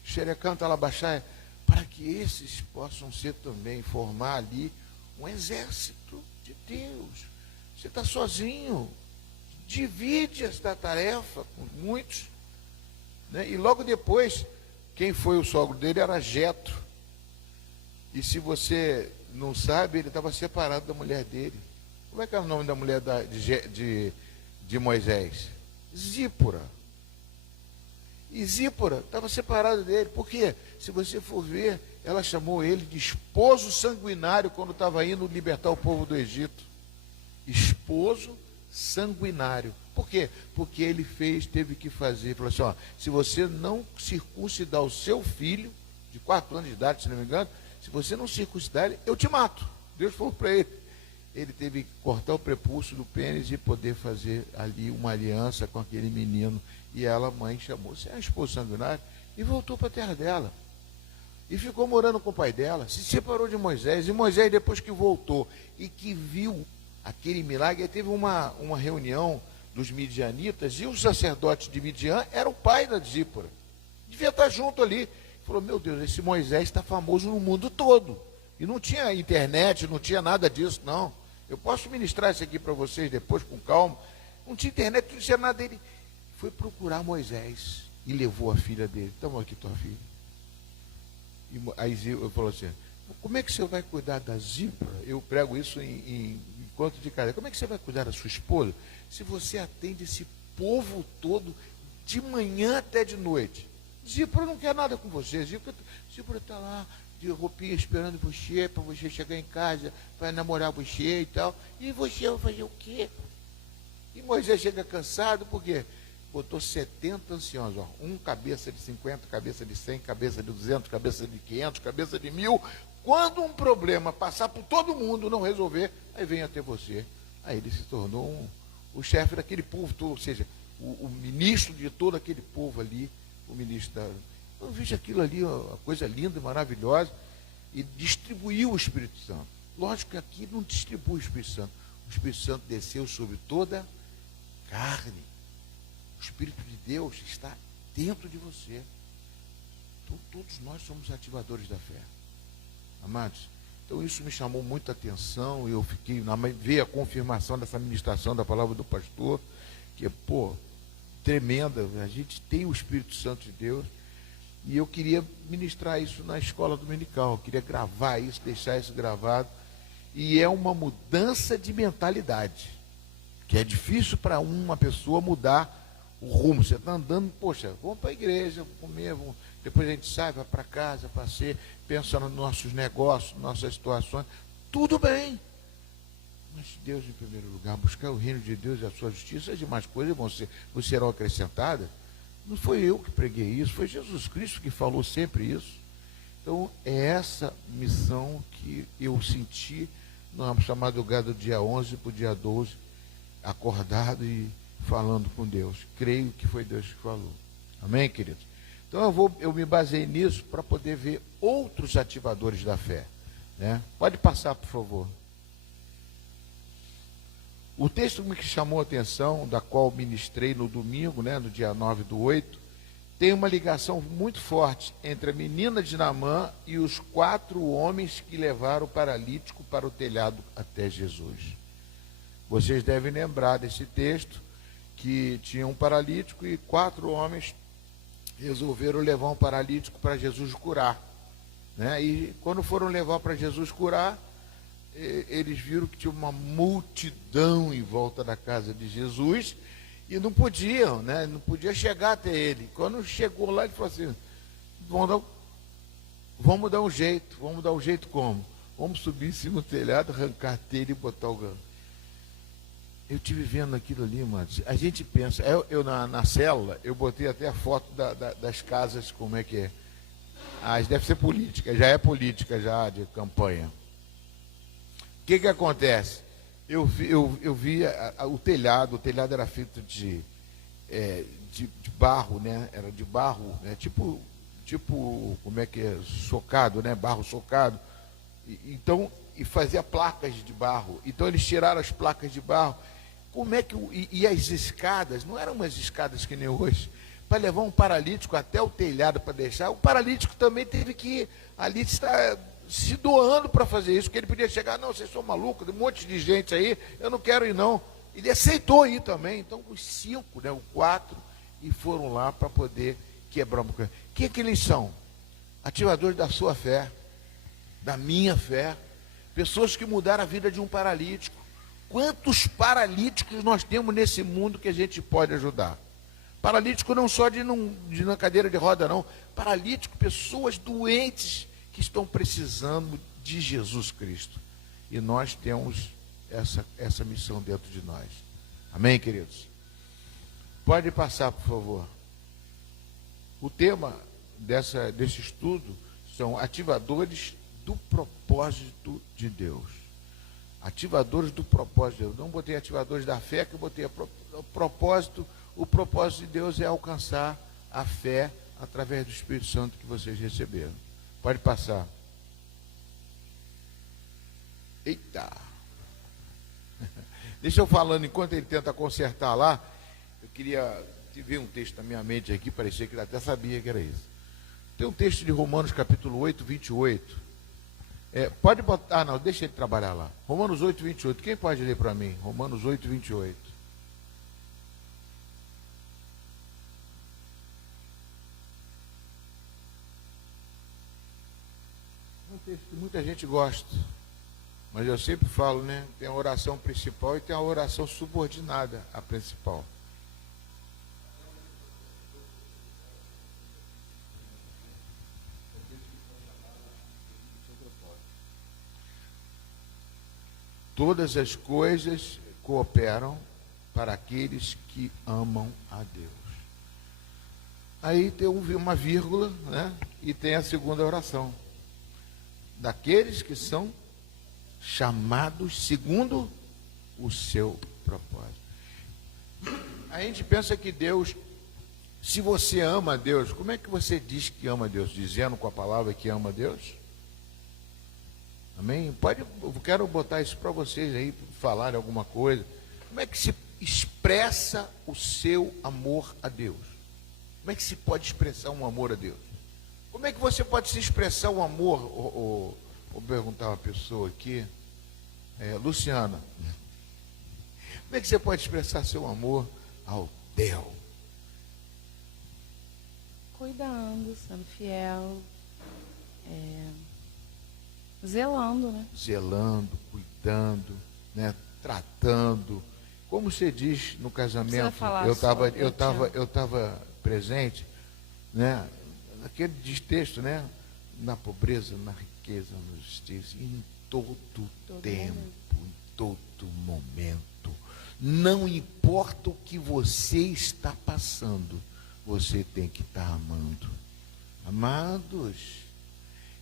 xerecanta alabaxaia, para que esses possam ser também, formar ali um exército de Deus. Você está sozinho, divide esta tarefa com muitos, né? E logo depois, quem foi o sogro dele era Jetro. E se você não sabe, ele estava separado da mulher dele. Como é que era o nome da mulher de Moisés? Zípora. E Zípora estava separada dele. Por quê? Se você for ver, ela chamou ele de esposo sanguinário quando estava indo libertar o povo do Egito. Esposo sanguinário. Por quê? Porque ele teve que fazer. Falou assim, ó, se você não circuncidar o seu filho, de 4 anos de idade, se não me engano, se você não circuncidar ele, eu te mato. Deus falou para ele. Ele teve que cortar o prepúcio do pênis e poder fazer ali uma aliança com aquele menino. E ela, mãe, chamou, você é esposo sanguinário? E voltou para a terra dela. E ficou morando com o pai dela, se separou de Moisés. E Moisés, depois que voltou e que viu aquele milagre, teve uma reunião dos midianitas, e o sacerdote de Midian era o pai da Zípora. Devia estar junto ali. Falou, meu Deus, esse Moisés está famoso no mundo todo. E não tinha internet, não tinha nada disso, não. Eu posso ministrar isso aqui para vocês depois, com calma. Não tinha internet, não tinha nada dele. Foi procurar Moisés e levou a filha dele. Toma aqui tua filha. E aí eu falou assim, como é que você vai cuidar da Zípora? Eu prego isso em encontro de casa. Como é que você vai cuidar da sua esposa se você atende esse povo todo de manhã até de noite? Zípora não quer nada com você. Zípora está lá de roupinha esperando você, para você chegar em casa, para namorar você e tal. E você vai fazer o quê? E Moisés chega cansado, por quê? Botou 70 anciãos, ó, um cabeça de 50, cabeça de 100, cabeça de 200, cabeça de 500, cabeça de 1000. Quando um problema passar por todo mundo, não resolver, aí vem até você. Aí ele se tornou o chefe daquele povo todo, ou seja, o ministro de todo aquele povo ali, o ministro da... Eu vejo aquilo ali, uma coisa linda, maravilhosa, e distribuiu o Espírito Santo. Lógico que aqui não distribui o Espírito Santo. O Espírito Santo desceu sobre toda a carne. O Espírito de Deus está dentro de você. Então, todos nós somos ativadores da fé. Amados, então isso me chamou muita atenção. Eu fiquei, veio a confirmação dessa ministração da palavra do pastor, que é, tremenda. A gente tem o Espírito Santo de Deus. E eu queria ministrar isso na escola dominical. Eu queria gravar isso, deixar isso gravado. E é uma mudança de mentalidade, que é difícil para uma pessoa mudar o rumo. Você está andando, poxa, vamos para a igreja, vamos comer, depois a gente sai, vai para casa, passeia, pensa nos nossos negócios, nossas situações. Tudo bem. Mas Deus em primeiro lugar, buscar o reino de Deus e a sua justiça, as demais coisas vos serão acrescentadas. Não foi eu que preguei isso, foi Jesus Cristo que falou sempre isso. Então, é essa missão que eu senti na madrugada do dia 11 para o dia 12, acordado e falando com Deus. Creio que foi Deus que falou. Amém, queridos? Então, eu me baseei nisso para poder ver outros ativadores da fé. Né? Pode passar, por favor. O texto que me chamou a atenção, da qual ministrei no domingo, né, no dia 9/8, tem uma ligação muito forte entre a menina de Naamã e os 4 homens que levaram o paralítico para o telhado até Jesus. Vocês devem lembrar desse texto, que tinha um paralítico e 4 homens resolveram levar um paralítico para Jesus curar. Né? E quando foram levar para Jesus curar, eles viram que tinha uma multidão em volta da casa de Jesus e não podiam, né? Não podia chegar até ele. Quando chegou lá, ele falou assim, vamos dar um jeito. Vamos dar um jeito como? Vamos subir em cima do telhado, arrancar a telha e botar o ganho. Eu estive vendo aquilo ali, mano. A gente pensa, eu na célula, eu botei até a foto das casas, como é que é. Deve ser política, já é política já de campanha. O que acontece? Eu vi o telhado era feito de barro, né? Era de barro, né? Tipo, como é que é? Socado, né? Barro socado. Então, e fazia placas de barro. Então, eles tiraram as placas de barro. Como é que... E as escadas, não eram umas escadas que nem hoje, para levar um paralítico até o telhado para deixar. O paralítico também teve que ali estar se doando para fazer isso, porque ele podia chegar, não, vocês são malucos, tem um monte de gente aí, eu não quero ir não. Ele aceitou ir também. Então os 5, né, os 4, e foram lá para poder quebrar uma coisa. O que eles são? Ativadores da sua fé, da minha fé, pessoas que mudaram a vida de um paralítico. Quantos paralíticos nós temos nesse mundo que a gente pode ajudar? Paralítico não só de na cadeira de roda, não. Paralítico, pessoas doentes que estão precisando de Jesus Cristo. E nós temos essa missão dentro de nós. Amém, queridos? Pode passar, por favor. O tema desse estudo são ativadores do propósito de Deus. Ativadores do propósito de Deus. Não botei ativadores da fé, que eu botei o propósito. O propósito de Deus é alcançar a fé através do Espírito Santo que vocês receberam. Pode passar. Eita! Deixa eu falando, enquanto ele tenta consertar lá, eu queria ver um texto na minha mente aqui, parecia que ele até sabia que era isso. Tem um texto de Romanos capítulo 8, 28. Pode botar, não, deixa ele trabalhar lá. Romanos 8, 28. Quem pode ler para mim? Romanos 8, 28. Um texto que muita gente gosta, mas eu sempre falo, né? Tem a oração principal e tem a oração subordinada à principal. Todas as coisas cooperam para aqueles que amam a Deus. Aí tem uma vírgula, né? E tem a segunda oração. Daqueles que são chamados segundo o seu propósito. A gente pensa que Deus, se você ama a Deus, como é que você diz que ama a Deus? Dizendo com a palavra que ama a Deus? Amém? Eu quero botar isso para vocês aí, falarem alguma coisa. Como é que se expressa o seu amor a Deus? Como é que se pode expressar um amor a Deus? Como é que você pode se expressar um amor? Vou perguntar uma pessoa aqui, Luciana. Como é que você pode expressar seu amor ao Deus? Cuidando, sendo fiel, zelando, né? Zelando, cuidando, né? Tratando. Como você diz no casamento, eu estava presente, né? Naquele texto, né? Na pobreza, na riqueza, na justiça, em todo tempo, em todo momento. Não importa o que você está passando, você tem que estar amando. Amados.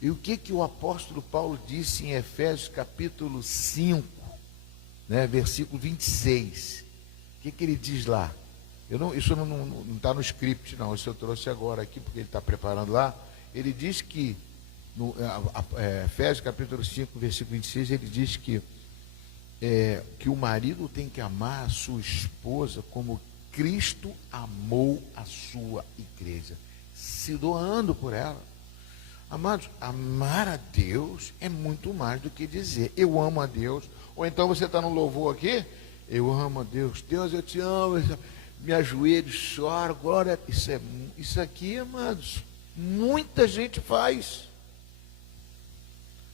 E o que o apóstolo Paulo disse em Efésios capítulo 5, né, versículo 26? O que ele diz lá? Isso não está no script, não. Isso eu trouxe agora aqui, porque ele está preparando lá. Ele diz que, Efésios capítulo 5, versículo 26, ele diz que o marido tem que amar a sua esposa como Cristo amou a sua igreja, se doando por ela. Amados, amar a Deus é muito mais do que dizer eu amo a Deus. Ou então você está no louvor aqui, eu amo a Deus, Deus eu te amo, me ajoelho, choro, glória. Isso aqui, amados, muita gente faz.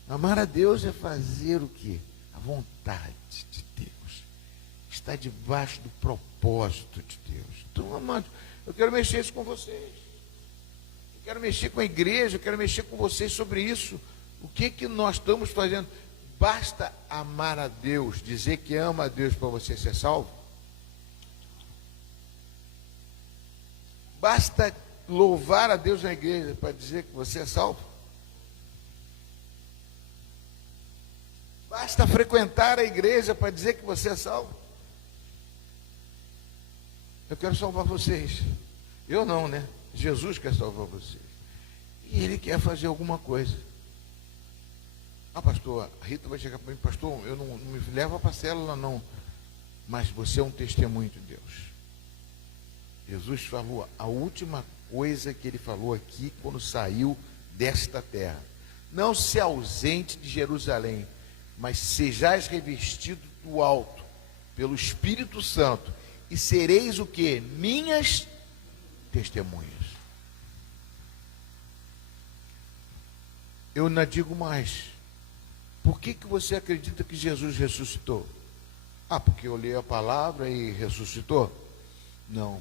Amar a Deus é fazer o quê? A vontade de Deus. Está debaixo do propósito de Deus. Então, amados, eu quero mexer isso com vocês. Eu quero mexer com a igreja, eu quero mexer com vocês sobre isso. O que nós estamos fazendo? Basta amar a Deus, dizer que ama a Deus para você ser salvo? Basta louvar a Deus na igreja para dizer que você é salvo? Basta frequentar a igreja para dizer que você é salvo? Eu quero salvar vocês. Eu não, né? Jesus quer salvar vocês. E Ele quer fazer alguma coisa. Pastor, a Rita vai chegar para mim, pastor, eu não me leva para a célula, não. Mas você é um testemunho de Deus. Jesus falou, a última coisa que Ele falou aqui, quando saiu desta terra. Não se ausente de Jerusalém, mas sejais revestidos do alto, pelo Espírito Santo, e sereis o quê? Minhas testemunhas. Eu não digo mais. Por que você acredita que Jesus ressuscitou? Ah, porque eu li a palavra e ressuscitou? Não,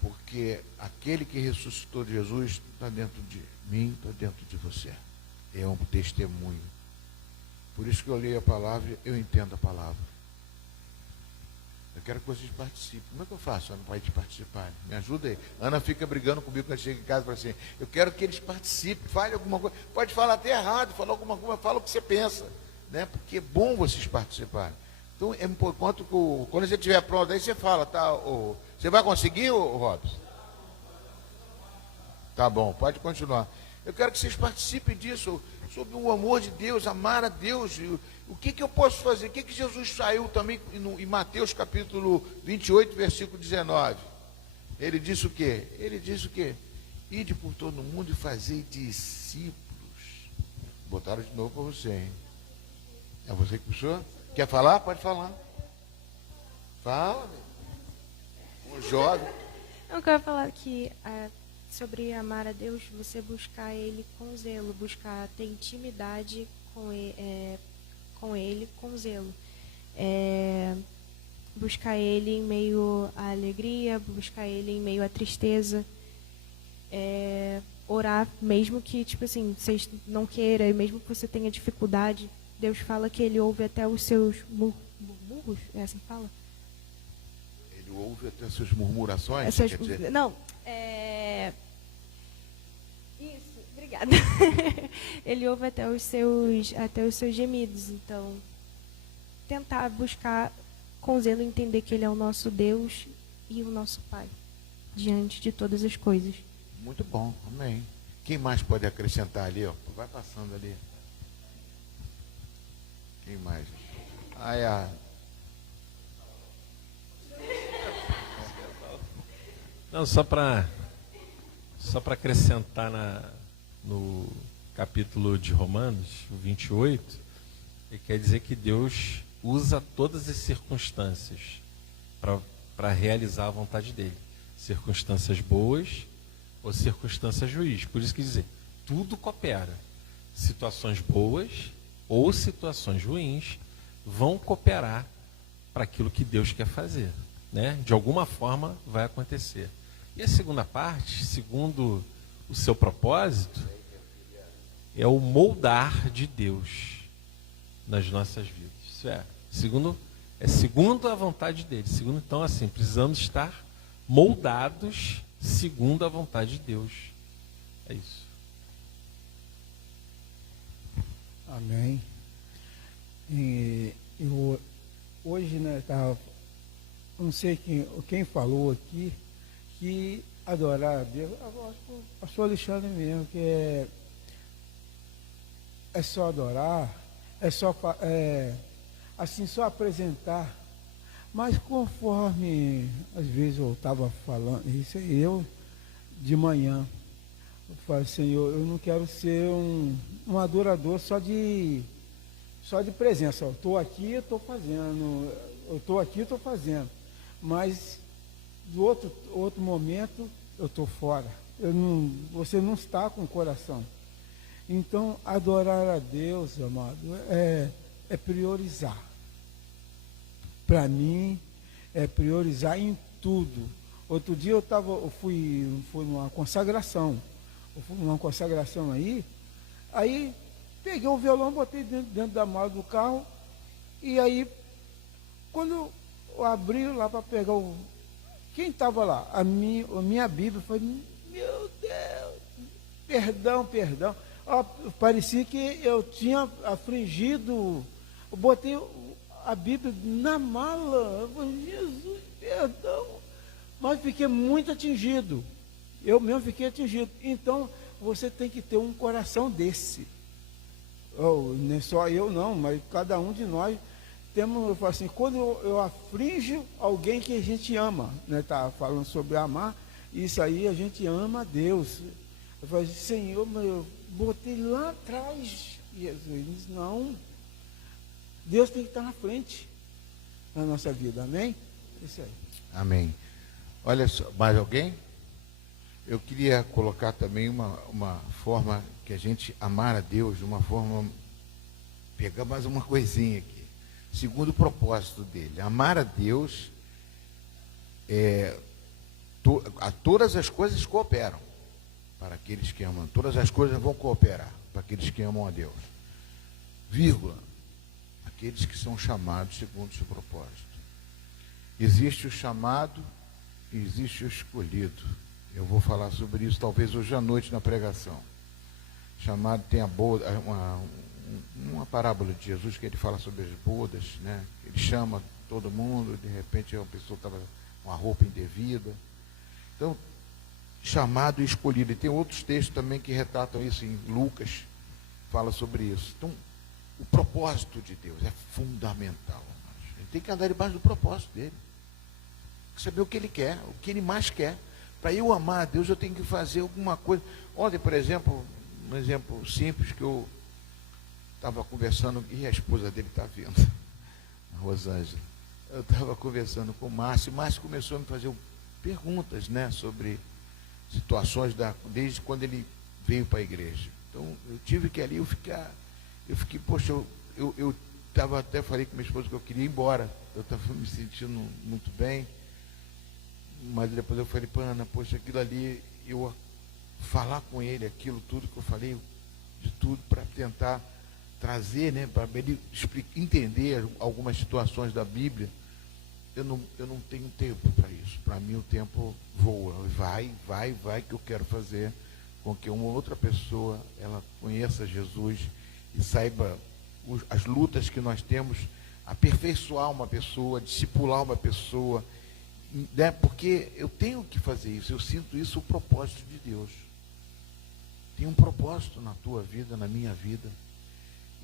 porque aquele que ressuscitou de Jesus está dentro de mim, está dentro de você. É um testemunho. Por isso que eu leio a palavra, eu entendo a palavra. Eu quero que vocês participem. Como é que eu faço, Ana, para eles participarem? Me ajuda aí. Ana fica brigando comigo quando chega em casa e fala assim, eu quero que eles participem, fale alguma coisa. Pode falar até errado, falar alguma coisa, fala o que você pensa, né? Porque é bom vocês participarem. Então, enquanto quando você estiver pronto, aí você fala, tá? Você vai conseguir, Robson? Tá bom, pode continuar. Eu quero que vocês participem disso, sobre o amor de Deus, amar a Deus. O que eu posso fazer? O que Jesus saiu também em Mateus capítulo 28, versículo 19? Ele disse o quê? Ele disse o quê? Ide por todo o mundo e fazei discípulos. Botaram de novo para você, hein? É você que puxou? Quer falar? Pode falar. Fala. O jovem. Eu quero falar que sobre amar a Deus, você buscar Ele com zelo, buscar ter intimidade com Ele com zelo. Buscar Ele em meio à alegria, buscar Ele em meio à tristeza. Orar, mesmo que, tipo assim, você não queira, e mesmo que você tenha dificuldade, Deus fala que Ele ouve até os seus murmúrios, é assim que fala? Ele ouve até as suas murmurações? Essas, quer dizer? não, isso, obrigada. Ele ouve até os seus gemidos. Então, tentar buscar com zelo entender que Ele é o nosso Deus e o nosso Pai, diante de todas as coisas. Muito bom, amém. Quem mais pode acrescentar ali? Ó? Vai passando ali. Quem mais? Não, só para acrescentar no capítulo de Romanos, o 28, ele quer dizer que Deus usa todas as circunstâncias para realizar a vontade dele. Circunstâncias boas ou circunstâncias ruins. Por isso que dizer, tudo coopera. Situações boas ou situações ruins vão cooperar para aquilo que Deus quer fazer, né? De alguma forma vai acontecer. E a segunda parte, segundo o seu propósito, é o moldar de Deus nas nossas vidas. Isso segundo a vontade dele. Segundo, então, assim, precisamos estar moldados segundo a vontade de Deus. É isso. Amém. Hoje, né, não sei quem falou aqui, que adorar a Deus, eu acho que o pastor Alexandre mesmo, que é só adorar, assim, só apresentar. Mas conforme, às vezes eu estava falando, isso eu de manhã, eu falei, Senhor, eu não quero ser um adorador só de presença. Eu estou aqui, eu estou fazendo, eu estou aqui, eu estou fazendo. Mas do outro momento eu estou fora. Você não está com o coração. Então, adorar a Deus, amado, é priorizar. Para mim, é priorizar em tudo. Outro dia eu fui numa consagração. Eu fui numa consagração aí peguei o violão, botei dentro da mala do carro, e aí, quando eu abri lá para pegar quem estava lá? A minha Bíblia, eu falei, meu Deus, perdão. Parecia que eu tinha afligido, eu botei a Bíblia na mala, eu falei, Jesus, perdão, mas fiquei muito atingido, eu mesmo fiquei atingido. Então, você tem que ter um coração desse. Não é só eu não, mas cada um de nós temos, eu falo assim, quando eu aflijo alguém que a gente ama, né? Tá falando sobre amar, isso aí a gente ama a Deus. Eu falo assim, Senhor, mas eu botei lá atrás, Jesus, não, Deus tem que estar na frente na nossa vida, amém? Isso aí. Amém. Olha só, mais alguém? Eu queria colocar também uma forma que a gente amar a Deus, de uma forma, pegar mais uma coisinha aqui. segundo o propósito dele. Amar a Deus, a todas as coisas cooperam para aqueles que amam. Todas as coisas vão cooperar para aqueles que amam a Deus. Vírgula. Aqueles que são chamados segundo o seu propósito. Existe o chamado e existe o escolhido. Eu vou falar sobre isso talvez hoje à noite na pregação. Chamado tem a boda, uma parábola de Jesus que ele fala sobre as bodas, né? Ele chama todo mundo, de repente uma pessoa estava com a roupa indevida. Então, chamado e escolhido. E tem outros textos também que retratam isso, em Lucas, fala sobre isso. Então, o propósito de Deus é fundamental. A gente tem que andar debaixo do propósito dele. Saber o que ele quer, o que ele mais quer. Para eu amar a Deus, eu tenho que fazer alguma coisa. Ontem, por exemplo, um exemplo simples que eu estava conversando, e a esposa dele está vendo, a Rosângela. Eu estava conversando com o Márcio, e o Márcio começou a me fazer perguntas, né, sobre situações desde quando ele veio para a igreja. Então, eu tive que ali, eu fiquei, poxa, eu estava até, falei com minha esposa que eu queria ir embora, eu estava me sentindo muito bem, mas depois eu falei, Pana, poxa, aquilo ali, eu falar com ele aquilo tudo que eu falei, de tudo, para tentar trazer, né, para ele entender algumas situações da Bíblia, eu não tenho tempo para isso. Para mim o tempo voa, vai, que eu quero fazer com que uma outra pessoa, ela conheça Jesus e saiba as lutas que nós temos, aperfeiçoar uma pessoa, discipular uma pessoa, né? Porque eu tenho que fazer isso, eu sinto isso, o propósito de Deus. Tem um propósito na tua vida, na minha vida.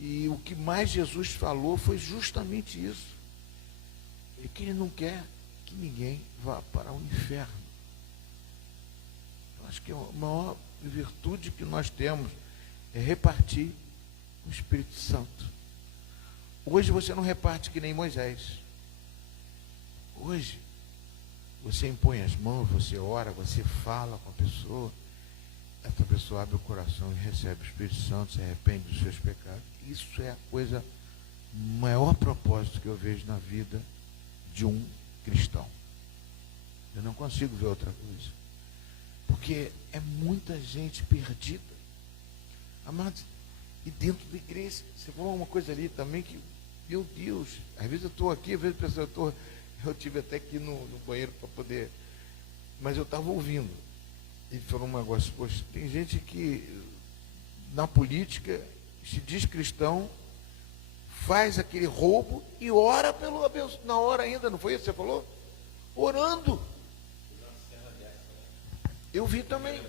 E o que mais Jesus falou foi justamente isso. É que ele não quer que ninguém vá para o inferno. Eu acho que a maior virtude que nós temos é repartir o Espírito Santo. Hoje você não reparte que nem Moisés. Hoje você impõe as mãos, você ora, você fala com a pessoa. Essa pessoa abre o coração e recebe o Espírito Santo, se arrepende dos seus pecados. Isso é a coisa, o maior propósito que eu vejo na vida de um cristão. Eu não consigo ver outra coisa. Porque é muita gente perdida. Amados, e dentro da igreja, você falou uma coisa ali também que, meu Deus, às vezes eu estou aqui, às vezes eu tive até que ir no banheiro para poder, mas eu estava ouvindo. Ele falou um negócio, poxa, tem gente que na política se diz cristão, faz aquele roubo e ora pelo abençoado. Na hora ainda, não foi isso que você falou? Orando. Eu vi também.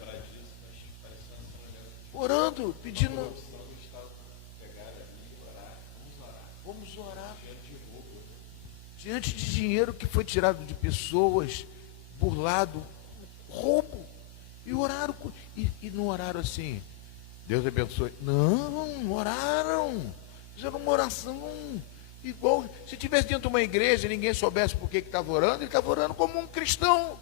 Orando, pedindo. Vamos orar. Diante de dinheiro que foi tirado de pessoas, burlado, roubo. E oraram, e não oraram assim, Deus abençoe. Não, oraram. Fizeram uma oração igual, se tivesse dentro de uma igreja e ninguém soubesse por que estava orando, ele estava orando como um cristão.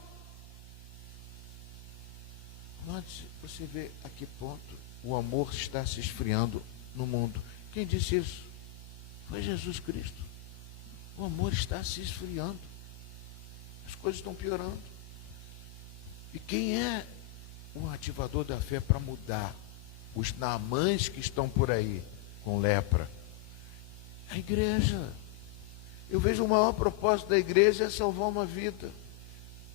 Mas você vê a que ponto o amor está se esfriando no mundo. Quem disse isso? Foi Jesus Cristo. O amor está se esfriando. As coisas estão piorando. E quem é o ativador da fé para mudar os Naamãs que estão por aí com lepra? A igreja. Eu vejo o maior propósito da igreja é salvar uma vida,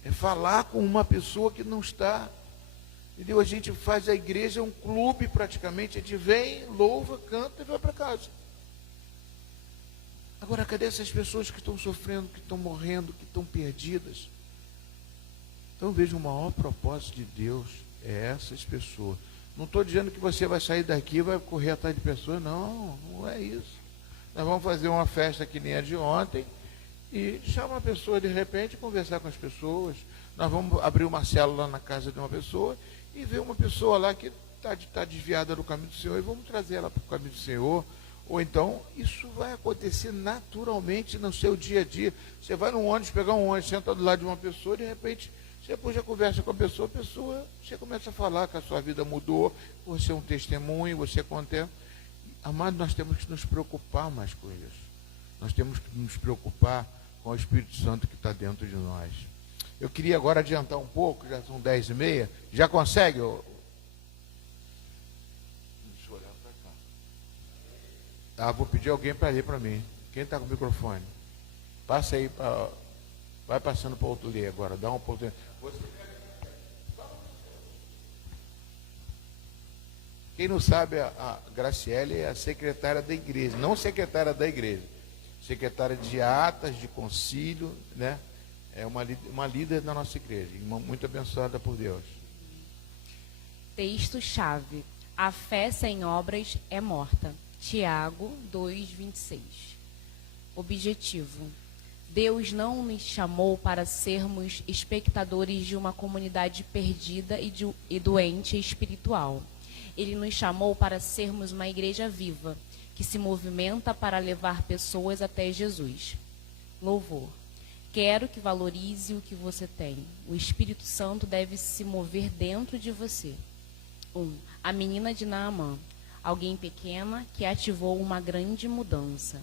é falar com uma pessoa que não está, entendeu? A gente faz a igreja um clube praticamente, a gente vem, louva, canta e vai para casa. Agora, cadê essas pessoas que estão sofrendo, que estão morrendo, que estão perdidas? Então eu vejo o maior propósito de Deus é essas pessoas. Não estou dizendo que você vai sair daqui e vai correr atrás de pessoas, não, não é isso. Nós vamos fazer uma festa que nem a de ontem e chamar a pessoa de repente, conversar com as pessoas. Nós vamos abrir uma célula na casa de uma pessoa e ver uma pessoa lá que está desviada do caminho do Senhor e vamos trazer ela para o caminho do Senhor. Ou então, isso vai acontecer naturalmente no seu dia a dia. Você vai no ônibus, pegar um ônibus, senta do lado de uma pessoa, de repente, você depois já conversa com a pessoa, você começa a falar que a sua vida mudou, você é um testemunho, você contém. Amado, nós temos que nos preocupar mais com isso. Nós temos que nos preocupar com o Espírito Santo que está dentro de nós. Eu queria agora adiantar um pouco, já são 10h30. Já consegue? Deixa eu olhar para cá. Vou pedir alguém para ler para mim. Quem está com o microfone? Passa aí, vai passando para o outro ler agora. Dá uma oportunidade. Quem não sabe, a Graciele é a secretária da igreja, não secretária da igreja, secretária de atas, de concílio, né? É uma líder da nossa igreja, muito abençoada por Deus. Texto-chave. A fé sem obras é morta. Tiago 2:26. Objetivo. Deus não nos chamou para sermos espectadores de uma comunidade perdida e doente espiritual. Ele nos chamou para sermos uma igreja viva, que se movimenta para levar pessoas até Jesus. Louvor. Quero que valorize o que você tem. O Espírito Santo deve se mover dentro de você. 1. A menina de Naamã. Alguém pequena que ativou uma grande mudança.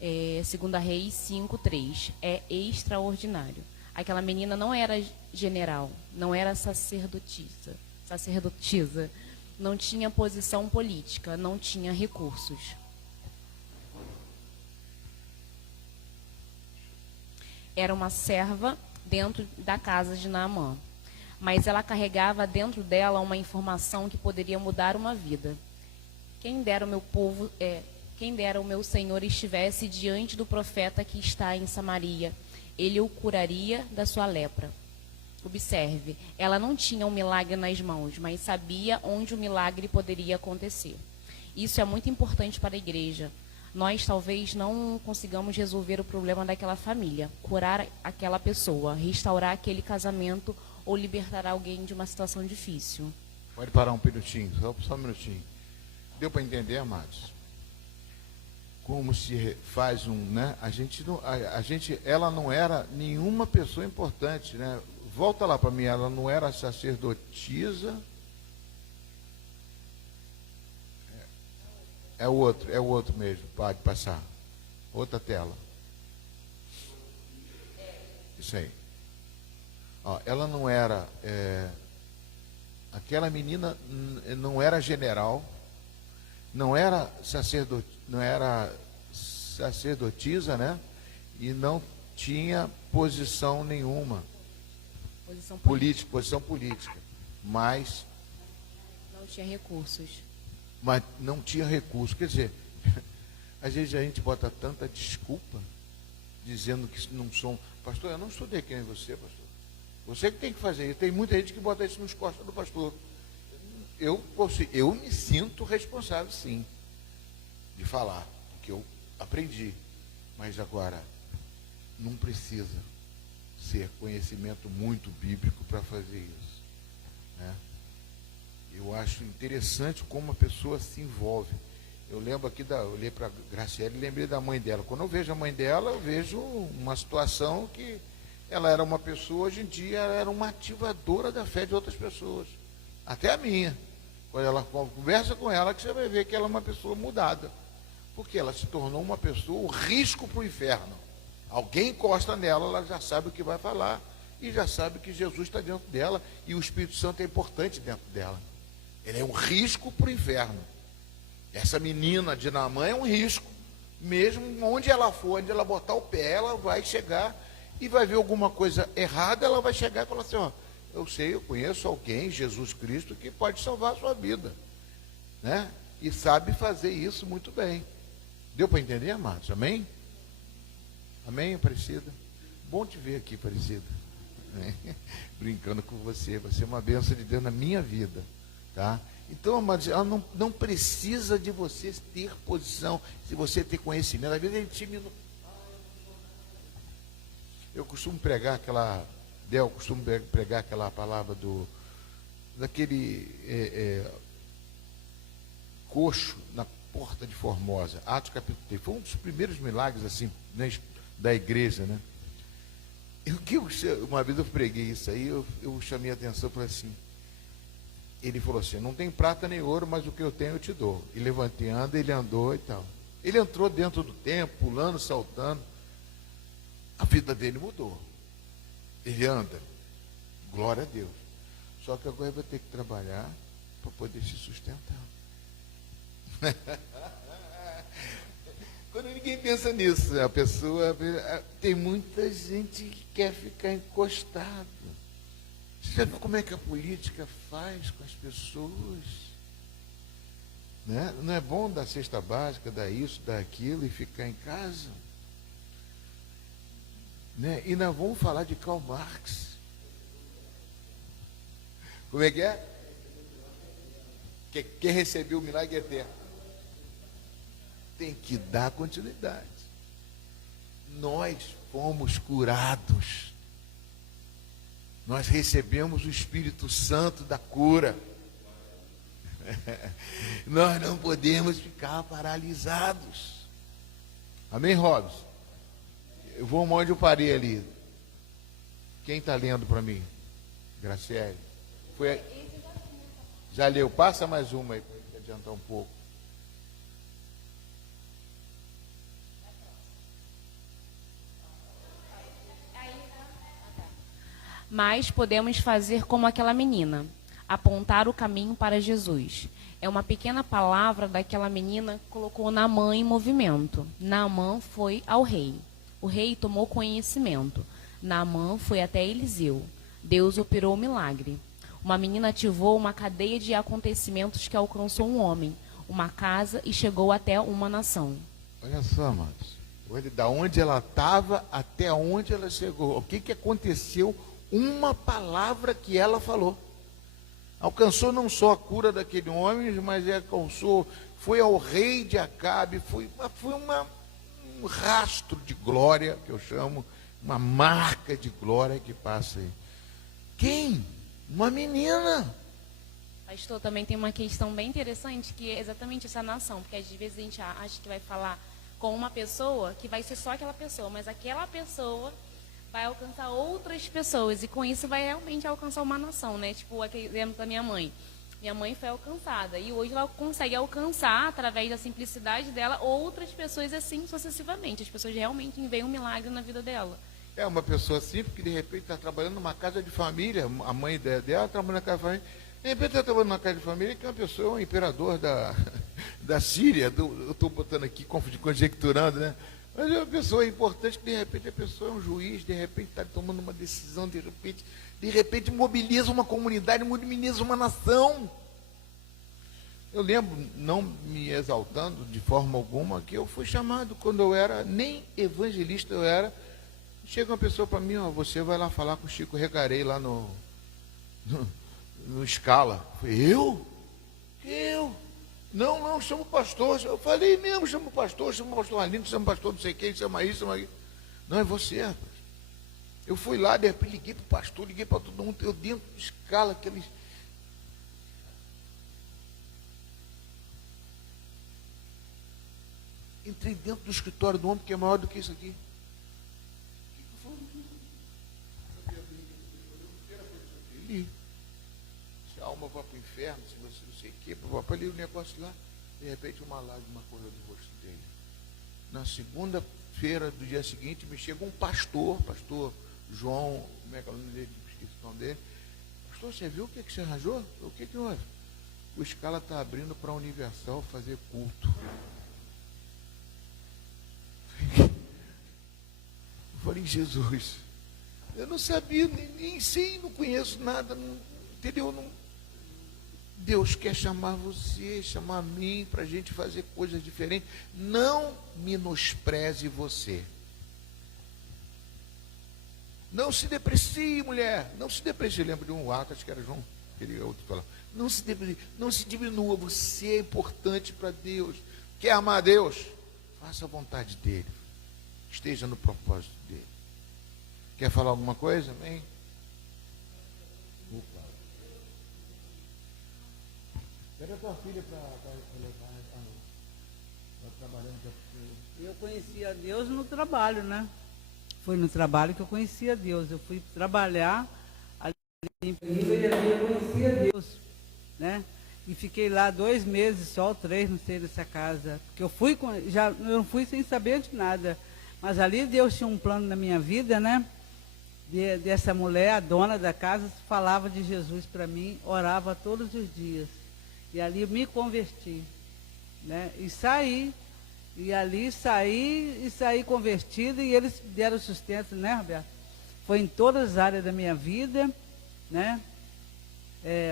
2 Reis 5:3. É extraordinário. Aquela menina não era general, não era sacerdotisa. Não tinha posição política, não tinha recursos. Era uma serva dentro da casa de Naamã, mas ela carregava dentro dela uma informação que poderia mudar uma vida. Quem dera o meu Senhor estivesse diante do profeta que está em Samaria, ele o curaria da sua lepra. Observe, ela não tinha um milagre nas mãos, mas sabia onde o milagre poderia acontecer. Isso é muito importante para a igreja. Nós talvez não consigamos resolver o problema daquela família, curar aquela pessoa, restaurar aquele casamento ou libertar alguém de uma situação difícil. Pode parar um minutinho, só um minutinho. Deu para entender, amados? Como se faz né? Ela não era nenhuma pessoa importante, né? Volta lá para mim, ela não era sacerdotisa. É o outro mesmo, pode passar. Outra tela. Isso aí. Ela não era, aquela menina não era general, não era sacerdotisa, né? E não tinha posição nenhuma. Posição política. Mas não tinha recursos. Mas não tinha recurso. Quer dizer, às vezes a gente bota tanta desculpa, dizendo que não são. Pastor, eu não estudei que nem você, pastor. Você que tem que fazer isso. Tem muita gente que bota isso nos costas do pastor. Eu me sinto responsável, sim, de falar, porque eu aprendi. Mas agora, não precisa ser conhecimento muito bíblico para fazer isso, né? Eu acho interessante como a pessoa se envolve. Eu lembro aqui, eu olhei para a Graciele e lembrei da mãe dela. Quando eu vejo a mãe dela, eu vejo uma situação que ela era uma pessoa, hoje em dia ela era uma ativadora da fé de outras pessoas, até a minha. Quando ela conversa com ela, que você vai ver que ela é uma pessoa mudada, porque ela se tornou uma pessoa, o risco para o inferno. Alguém encosta nela, ela já sabe o que vai falar, e já sabe que Jesus está dentro dela, e o Espírito Santo é importante dentro dela. Ele é um risco para o inferno. Essa menina de Naamã é um risco. Mesmo onde ela for, onde ela botar o pé, ela vai chegar e vai ver alguma coisa errada, ela vai chegar e falar assim, eu conheço alguém, Jesus Cristo, que pode salvar a sua vida, né? E sabe fazer isso muito bem. Deu para entender, amados? Amém? Amém, Aparecida? Bom te ver aqui, Aparecida. Brincando com você. Você é uma bênção de Deus na minha vida. Tá? Então, amados, ela não precisa de você ter posição, se você ter conhecimento. Às vezes a gente eu costumo pregar aquela palavra daquele coxo na porta de Formosa, Atos capítulo 3. Foi um dos primeiros milagres assim, né, da igreja, né? Uma vez eu preguei isso aí, eu chamei a atenção para assim. Ele falou assim, não tem prata nem ouro, mas o que eu tenho eu te dou. E levantando, ele andou e tal. Ele entrou dentro do templo, pulando, saltando. A vida dele mudou. Ele anda. Glória a Deus. Só que agora vai ter que trabalhar para poder se sustentar. Quando ninguém pensa nisso, a pessoa... Tem muita gente que quer ficar encostado. Você já viu como é que a política faz com as pessoas? Né? Não é bom dar cesta básica, dar isso, dar aquilo e ficar em casa? Né? E nós vamos falar de Karl Marx. Como é que é? Quem recebeu o milagre eterno tem que dar continuidade. Nós fomos curados. Nós recebemos o Espírito Santo da cura. Nós não podemos ficar paralisados. Amém, Robson? Eu vou onde eu parei ali. Quem está lendo para mim? Graciele. Já leu? Passa mais uma aí para adiantar um pouco. Mas podemos fazer como aquela menina, apontar o caminho para Jesus. É uma pequena palavra daquela menina que colocou Naamã em movimento. Naamã foi ao rei. O rei tomou conhecimento. Naamã foi até Eliseu. Deus operou o milagre. Uma menina ativou uma cadeia de acontecimentos que alcançou um homem, uma casa e chegou até uma nação. Olha só, amados. Da onde ela estava até onde ela chegou. O que aconteceu? Uma palavra que ela falou. Alcançou não só a cura daquele homem, mas alcançou, foi ao rei de Acabe, foi um rastro de glória, que eu chamo, uma marca de glória que passa aí. Quem? Uma menina. Pastor, também tem uma questão bem interessante, que é exatamente essa nação, porque às vezes a gente acha que vai falar com uma pessoa, que vai ser só aquela pessoa, mas aquela pessoa vai alcançar outras pessoas, e com isso vai realmente alcançar uma nação, né? Tipo, aquele exemplo da minha mãe. Minha mãe foi alcançada, e hoje ela consegue alcançar, através da simplicidade dela, outras pessoas assim sucessivamente. As pessoas realmente veem um milagre na vida dela. É uma pessoa simples que de repente está trabalhando numa casa de família, a mãe dela trabalhando na casa de família, de repente está trabalhando numa casa de família que é uma pessoa, um imperador da Síria, eu estou botando aqui, conjecturando, né? Mas é uma pessoa importante que de repente a pessoa é um juiz, de repente está tomando uma decisão, de repente mobiliza uma comunidade, mobiliza uma nação. Eu lembro, não me exaltando de forma alguma, que eu fui chamado quando eu era, nem evangelista eu era. Chega uma pessoa para mim, ó, você vai lá falar com o Chico Recarei lá no Scala. Eu falei, eu? Não, chama o pastor. Eu falei mesmo, chama o pastor Aline, chama o pastor não sei quem, chama isso, chama aquilo. Não, é você, rapaz. Eu fui lá, de repente liguei para o pastor, liguei para todo mundo, eu dentro do Scala, aqueles... Entrei dentro do escritório do homem que é maior do que isso aqui. Se a alma vai para o inferno, se você não sei o quê, para ali o negócio lá, de repente uma lágrima correu do rosto dele. Na segunda-feira do dia seguinte, me chega um pastor João, como é que é o nome dele? Esqueci o nome dele. Pastor, você viu o que você arranjou? O que houve? O Scala está abrindo para a Universal fazer culto. Eu falei, Jesus, eu não sabia, nem sei, não conheço nada, não, entendeu? Deus quer chamar você, chamar a mim, para a gente fazer coisas diferentes. Não menospreze você. Não se deprecie, mulher. Não se deprecie. Lembra de um ato, acho que era João, aquele outro falava. Não se deprecie, não se diminua. Você é importante para Deus. Quer amar a Deus? Faça a vontade dele. Esteja no propósito dele. Quer falar alguma coisa? Amém? Pega a tua filha para levar. Trabalhando. Eu conhecia Deus no trabalho, né? Foi no trabalho que eu conhecia Deus. Eu fui trabalhar ali em Perigo e ali eu conhecia Deus, né? E fiquei lá 2 meses, só ou 3, não sei, nessa casa. Porque eu não fui sem saber de nada. Mas ali Deus tinha um plano na minha vida, né? Dessa mulher, a dona da casa, falava de Jesus para mim, orava todos os dias. E ali eu me converti, né? E saí convertida, e eles deram sustento, né, Roberto? Foi em todas as áreas da minha vida, né?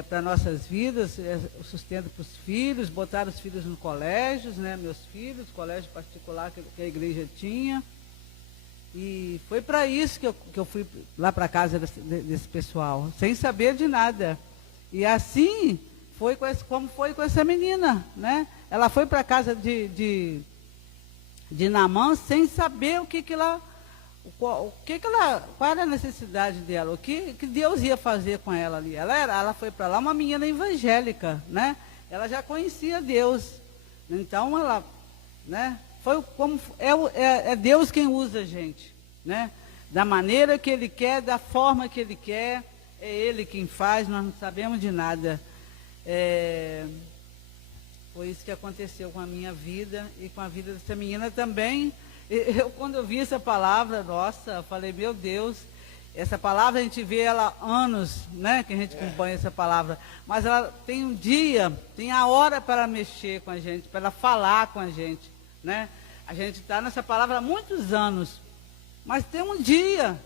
Para nossas vidas, o sustento para os filhos, botaram os filhos no colégio, né? Meus filhos, colégio particular que a igreja tinha. E foi para isso que eu fui lá para a casa desse pessoal, sem saber de nada. E assim como foi com essa menina, né? Ela foi para a casa de Naamã sem saber qual era a necessidade dela, o que Deus ia fazer com ela ali. Ela foi para lá uma menina evangélica, né? Ela já conhecia Deus. Então ela, né? É Deus quem usa a gente, né? Da maneira que Ele quer, da forma que Ele quer, é Ele quem faz, nós não sabemos de nada. Foi isso que aconteceu com a minha vida e com a vida dessa menina também. Quando eu vi essa palavra, nossa, eu falei, meu Deus, essa palavra a gente vê ela há anos, né? Que a gente acompanha essa palavra, mas ela tem um dia, tem a hora para mexer com a gente, para ela falar com a gente, né? A gente está nessa palavra há muitos anos, mas tem um dia,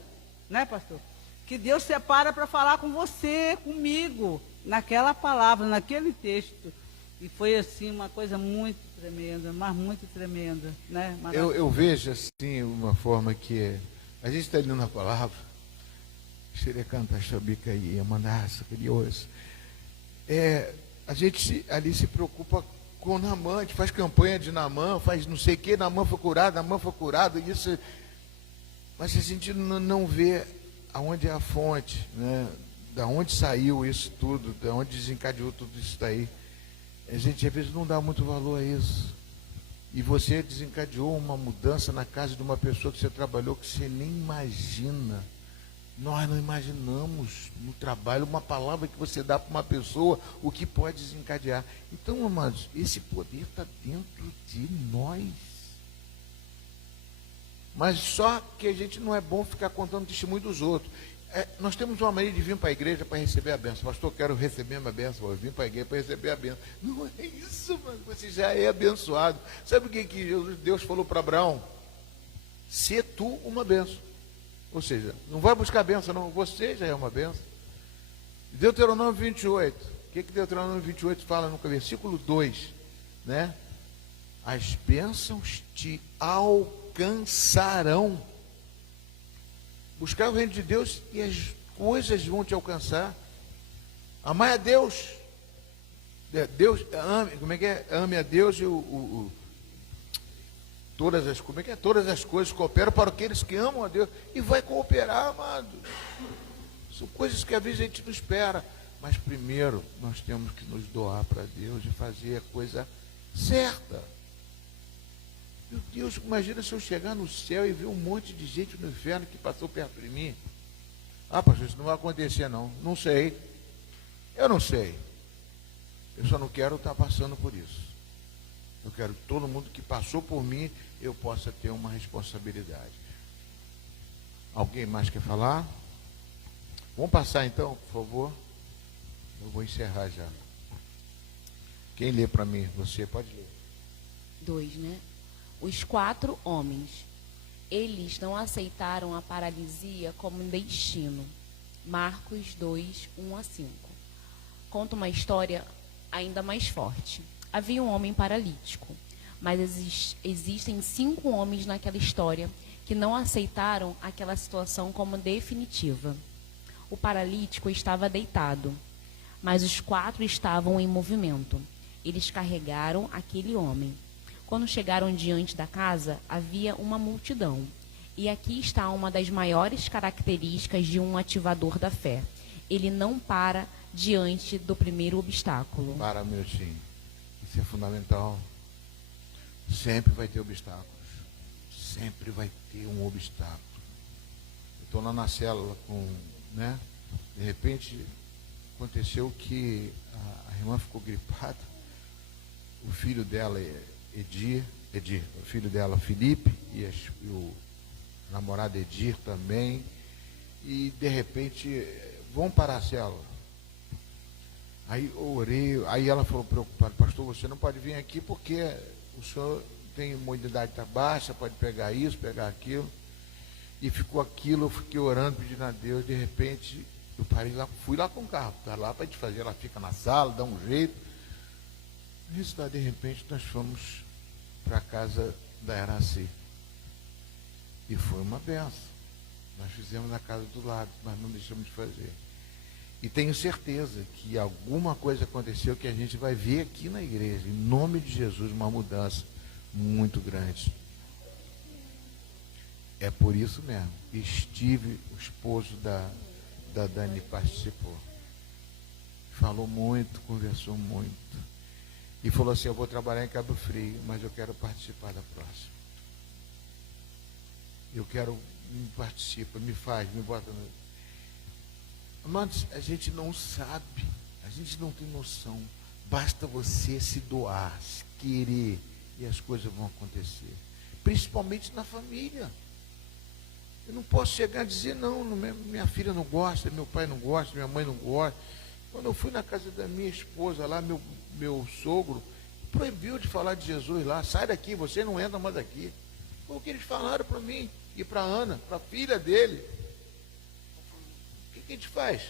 né, pastor, que Deus separa para falar com você, comigo, naquela palavra, naquele texto. E foi assim uma coisa muito tremenda, mas muito tremenda, né? Eu vejo assim uma forma que a gente está lendo a palavra, xerecanta, chabica e amanaça, curioso. A gente ali se preocupa com Naamã, a gente faz campanha de Naamã, faz não sei o que, Naamã foi curado, isso. Mas a gente não vê aonde é a fonte, né? Da onde saiu isso tudo, da onde desencadeou tudo isso daí. A gente às vezes não dá muito valor a isso. E você desencadeou uma mudança na casa de uma pessoa que você trabalhou que você nem imagina. Nós não imaginamos no trabalho uma palavra que você dá para uma pessoa, o que pode desencadear. Então, amados, esse poder está dentro de nós. Mas só que a gente não é bom ficar contando o testemunho dos outros. Nós temos uma maneira de vir para a igreja para receber a bênção. Pastor, quero receber uma bênção. Eu vim para a igreja para receber a bênção. Não é isso, mano. Você já é abençoado. Sabe o que Deus falou para Abraão? Se tu uma bênção. Ou seja, não vai buscar bênção, não. Você já é uma bênção. Deuteronômio 28. O que Deuteronômio 28 fala no versículo 2? Né? As bênçãos te alcançarão. Buscar o reino de Deus e as coisas vão te alcançar. Amar a Deus. Ame a Deus e todas as coisas cooperam para aqueles que amam a Deus. E vai cooperar, amado. São coisas que às vezes a gente não espera. Mas primeiro nós temos que nos doar para Deus e fazer a coisa certa. Meu Deus, imagina se eu chegar no céu e ver um monte de gente no inferno que passou perto de mim. Ah, pastor, isso não vai acontecer não. Não sei. Eu não sei. Eu só não quero estar passando por isso. Eu quero que todo mundo que passou por mim, eu possa ter uma responsabilidade. Alguém mais quer falar? Vamos passar então, por favor. Eu vou encerrar já. Quem lê para mim? Você pode ler. 2, né? Os 4 homens, eles não aceitaram a paralisia como um destino. Marcos 2, 1-5. Conta uma história ainda mais forte. Havia um homem paralítico, mas existem 5 homens naquela história que não aceitaram aquela situação como definitiva. O paralítico estava deitado, mas os 4 estavam em movimento. Eles carregaram aquele homem. Quando chegaram diante da casa, havia uma multidão. E aqui está uma das maiores características de um ativador da fé. Ele não para diante do primeiro obstáculo. Para, meu minutinho. Isso é fundamental. Sempre vai ter obstáculos. Sempre vai ter um obstáculo. Eu estou lá na célula com, né? De repente, aconteceu que a irmã ficou gripada, o filho dela, Edir, o filho dela, Felipe, e o namorado Edir também, e de repente, vão para a célula. Aí eu orei, aí ela falou preocupada, pastor, você não pode vir aqui porque o senhor tem imunidade tá baixa, pode pegar isso, pegar aquilo. E ficou aquilo, eu fiquei orando, pedindo a Deus, de repente, eu parei lá, fui lá com o carro, para lá para a gente fazer, ela fica na sala, dá um jeito. Resultado, de repente, nós fomos para a casa da Eraci. E foi uma benção. Nós fizemos na casa do lado, mas não deixamos de fazer. E tenho certeza que alguma coisa aconteceu que a gente vai ver aqui na igreja, em nome de Jesus, uma mudança muito grande. É por isso mesmo. Steve, o esposo da Dani, participou. Falou muito, conversou muito. E falou assim, eu vou trabalhar em Cabo Frio, mas eu quero participar da próxima. Eu quero, me participa, me faz, me bota no... Mas a gente não sabe, a gente não tem noção. Basta você se doar, se querer, e as coisas vão acontecer. Principalmente na família. Eu não posso chegar e dizer, não, minha filha não gosta, meu pai não gosta, minha mãe não gosta. Quando eu fui na casa da minha esposa lá, meu sogro proibiu de falar de Jesus lá. Sai daqui, você não entra mais aqui. Foi o que eles falaram para mim e para a Ana, para a filha dele. O que a gente faz?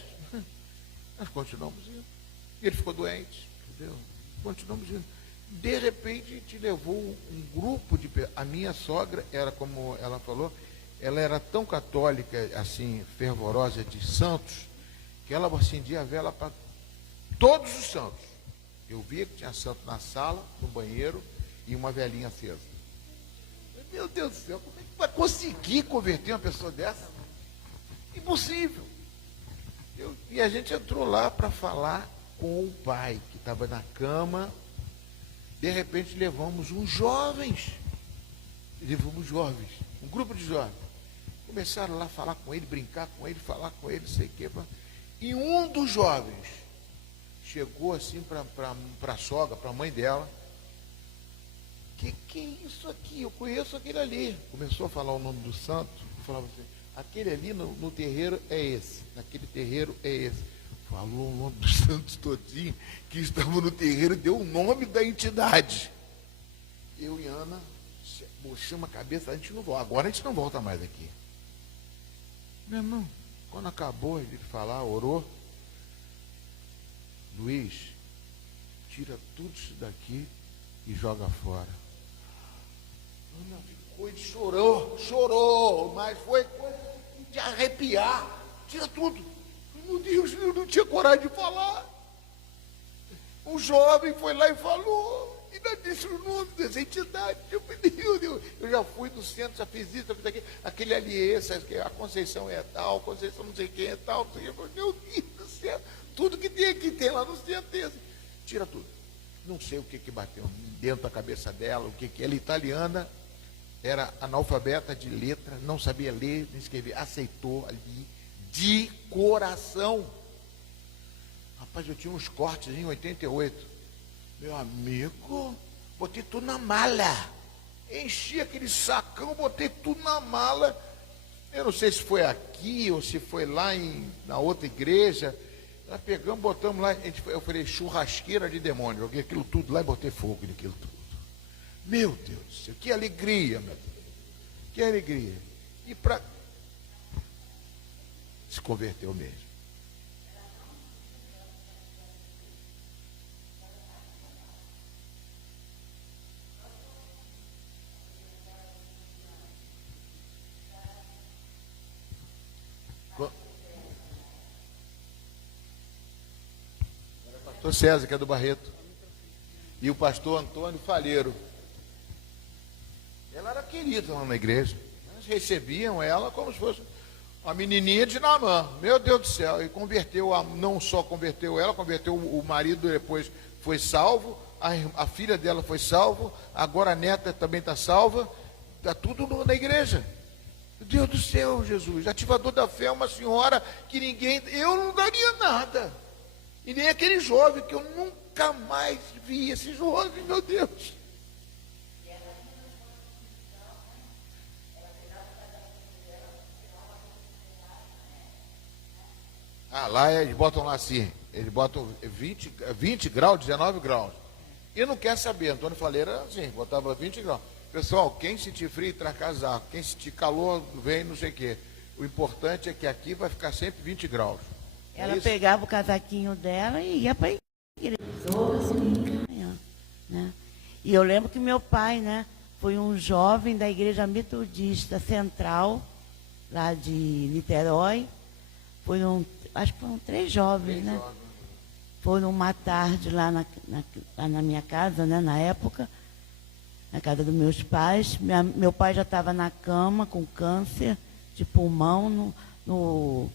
Nós continuamos indo. Ele ficou doente, entendeu? Continuamos indo. De repente, te levou um grupo de... A minha sogra era, como ela falou, ela era tão católica, assim, fervorosa de santos, que ela acendia a vela para todos os santos. Eu via que tinha santo na sala, no banheiro, e uma velinha acesa. Meu Deus do céu, como é que vai conseguir converter uma pessoa dessa? Impossível. E a gente entrou lá para falar com o pai, que estava na cama. De repente levamos uns jovens, um grupo de jovens. Começaram lá a falar com ele, brincar com ele, falar com ele, não sei o quê. E um dos jovens chegou assim para a sogra, para a mãe dela. Que é isso aqui? Eu conheço aquele ali. Começou a falar o nome do santo. Falava assim, aquele ali no terreiro é esse, naquele terreiro é esse. Falou o nome dos santos todinho que estavam no terreiro, deu o nome da entidade. Eu e Ana mochamos a cabeça, a gente não volta. Agora a gente não volta mais aqui. Meu irmão, quando acabou de falar, orou. Luiz, tira tudo isso daqui e joga fora. Ana ficou e chorou, mas foi coisa de arrepiar. Tira tudo. Meu Deus, eu não tinha coragem de falar. Um jovem foi lá e falou, e ainda disse o nome dessa entidade. Eu já fui no centro, já fiz isso, já fiz aquilo. Aquele ali é esse, a Conceição é tal, Conceição não sei quem é tal. Meu Deus do céu, tudo que tem aqui tem lá no centro. Tira tudo. Não sei o que bateu dentro da cabeça dela, o que ela italiana, era analfabeta de letra, não sabia ler, nem escrever, aceitou ali, de coração. Rapaz, eu tinha uns cortes em 88. Meu amigo, botei tudo na mala. Enchi aquele sacão, botei tudo na mala. Eu não sei se foi aqui ou se foi lá na outra igreja. Nós pegamos, botamos lá, eu falei, churrasqueira de demônio. Joguei aquilo tudo lá e botei fogo naquilo tudo. Meu Deus do céu, que alegria, meu Deus. Que alegria. E se converteu mesmo. Pastor César, que é do Barreto, e o pastor Antônio Falheiro. Ela era querida lá na igreja. Eles recebiam ela como se fosse uma menininha de Naamã. Meu Deus do céu. E converteu, não só converteu ela, converteu o marido, depois foi salvo, a filha dela foi salvo, agora a neta também está salva. Está tudo na igreja. Meu Deus do céu, Jesus. Ativador da fé é uma senhora que eu não daria nada. E nem aquele jovem, que eu nunca mais vi esse jovem, meu Deus. Ah, lá eles botam lá assim, eles botam 20 graus, 19 graus. E não quer saber, Antônio Faleira assim, botava 20 graus. Pessoal, quem sentir frio, traz casaco. Quem sentir calor, vem não sei o quê. O importante é que aqui vai ficar sempre 20 graus. Ela pegava o casaquinho dela e ia para a igreja. Toda manhã, né? E eu lembro que meu pai, né, foi um jovem da Igreja Metodista Central, lá de Niterói. Acho que foram 3 jovens, né? Foram uma tarde lá na minha casa, né, na época, na casa dos meus pais. Meu pai já estava na cama com câncer de pulmão, no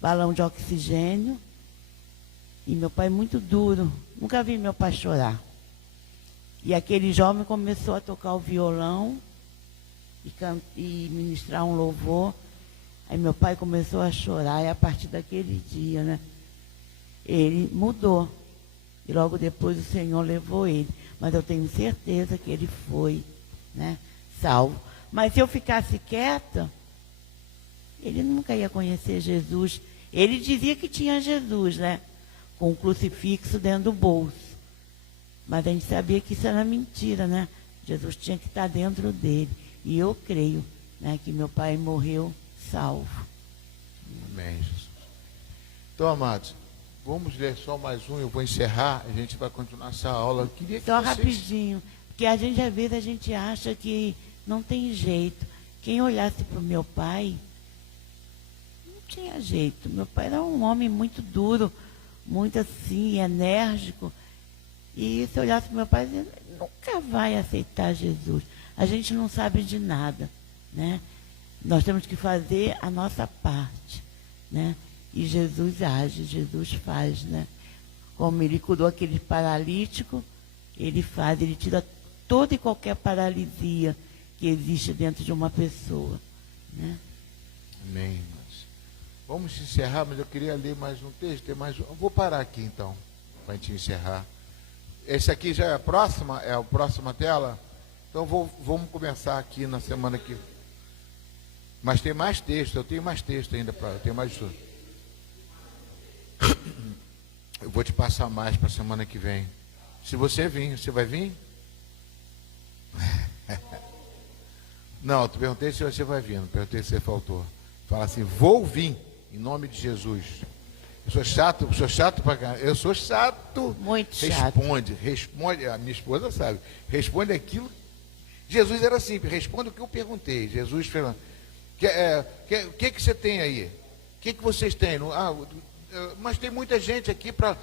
balão de oxigênio. E meu pai muito duro. Nunca vi meu pai chorar. E aquele jovem começou a tocar o violão e ministrar um louvor. Aí meu pai começou a chorar. E a partir daquele dia, né, ele mudou. E logo depois o Senhor levou ele. Mas eu tenho certeza que ele foi, né, salvo. Mas se eu ficasse quieta, ele nunca ia conhecer Jesus. Ele dizia que tinha Jesus, né, com um crucifixo dentro do bolso. Mas a gente sabia que isso era mentira, né? Jesus tinha que estar dentro dele. E eu creio, né, que meu pai morreu salvo. Amém, Jesus. Então, amados, vamos ler só mais um, eu vou encerrar, a gente vai continuar essa aula. Eu queria que Só vocês... rapidinho, porque às vezes a gente acha que não tem jeito. Quem olhasse para o meu pai, não tinha jeito. Meu pai era um homem muito duro, muito assim, enérgico. E se olhasse para o meu pai, ele nunca vai aceitar Jesus. A gente não sabe de nada, né? Nós temos que fazer a nossa parte, né? E Jesus age, Jesus faz, né? Como ele curou aquele paralítico, ele faz, ele tira toda e qualquer paralisia que existe dentro de uma pessoa, né? Amém, irmãos. Vamos encerrar, mas eu queria ler mais um texto, tem mais um. Eu vou parar aqui então, para a gente encerrar. Esse aqui já é a próxima tela. Então vamos começar aqui na semana que... Mas tem mais texto, eu tenho mais texto ainda, eu tenho mais estudo. Eu vou te passar mais para a semana que vem. Se você vir, você vai vir? Não, eu te perguntei se você vai vir, não perguntei se você faltou. Fala assim, vou vir, em nome de Jesus. Eu sou chato pra cá. Eu sou chato. Muito chato. Responde, a minha esposa sabe. Responde aquilo. Jesus era simples, responde o que eu perguntei. Jesus falou, o que você tem aí? O que vocês têm? Mas tem muita gente aqui para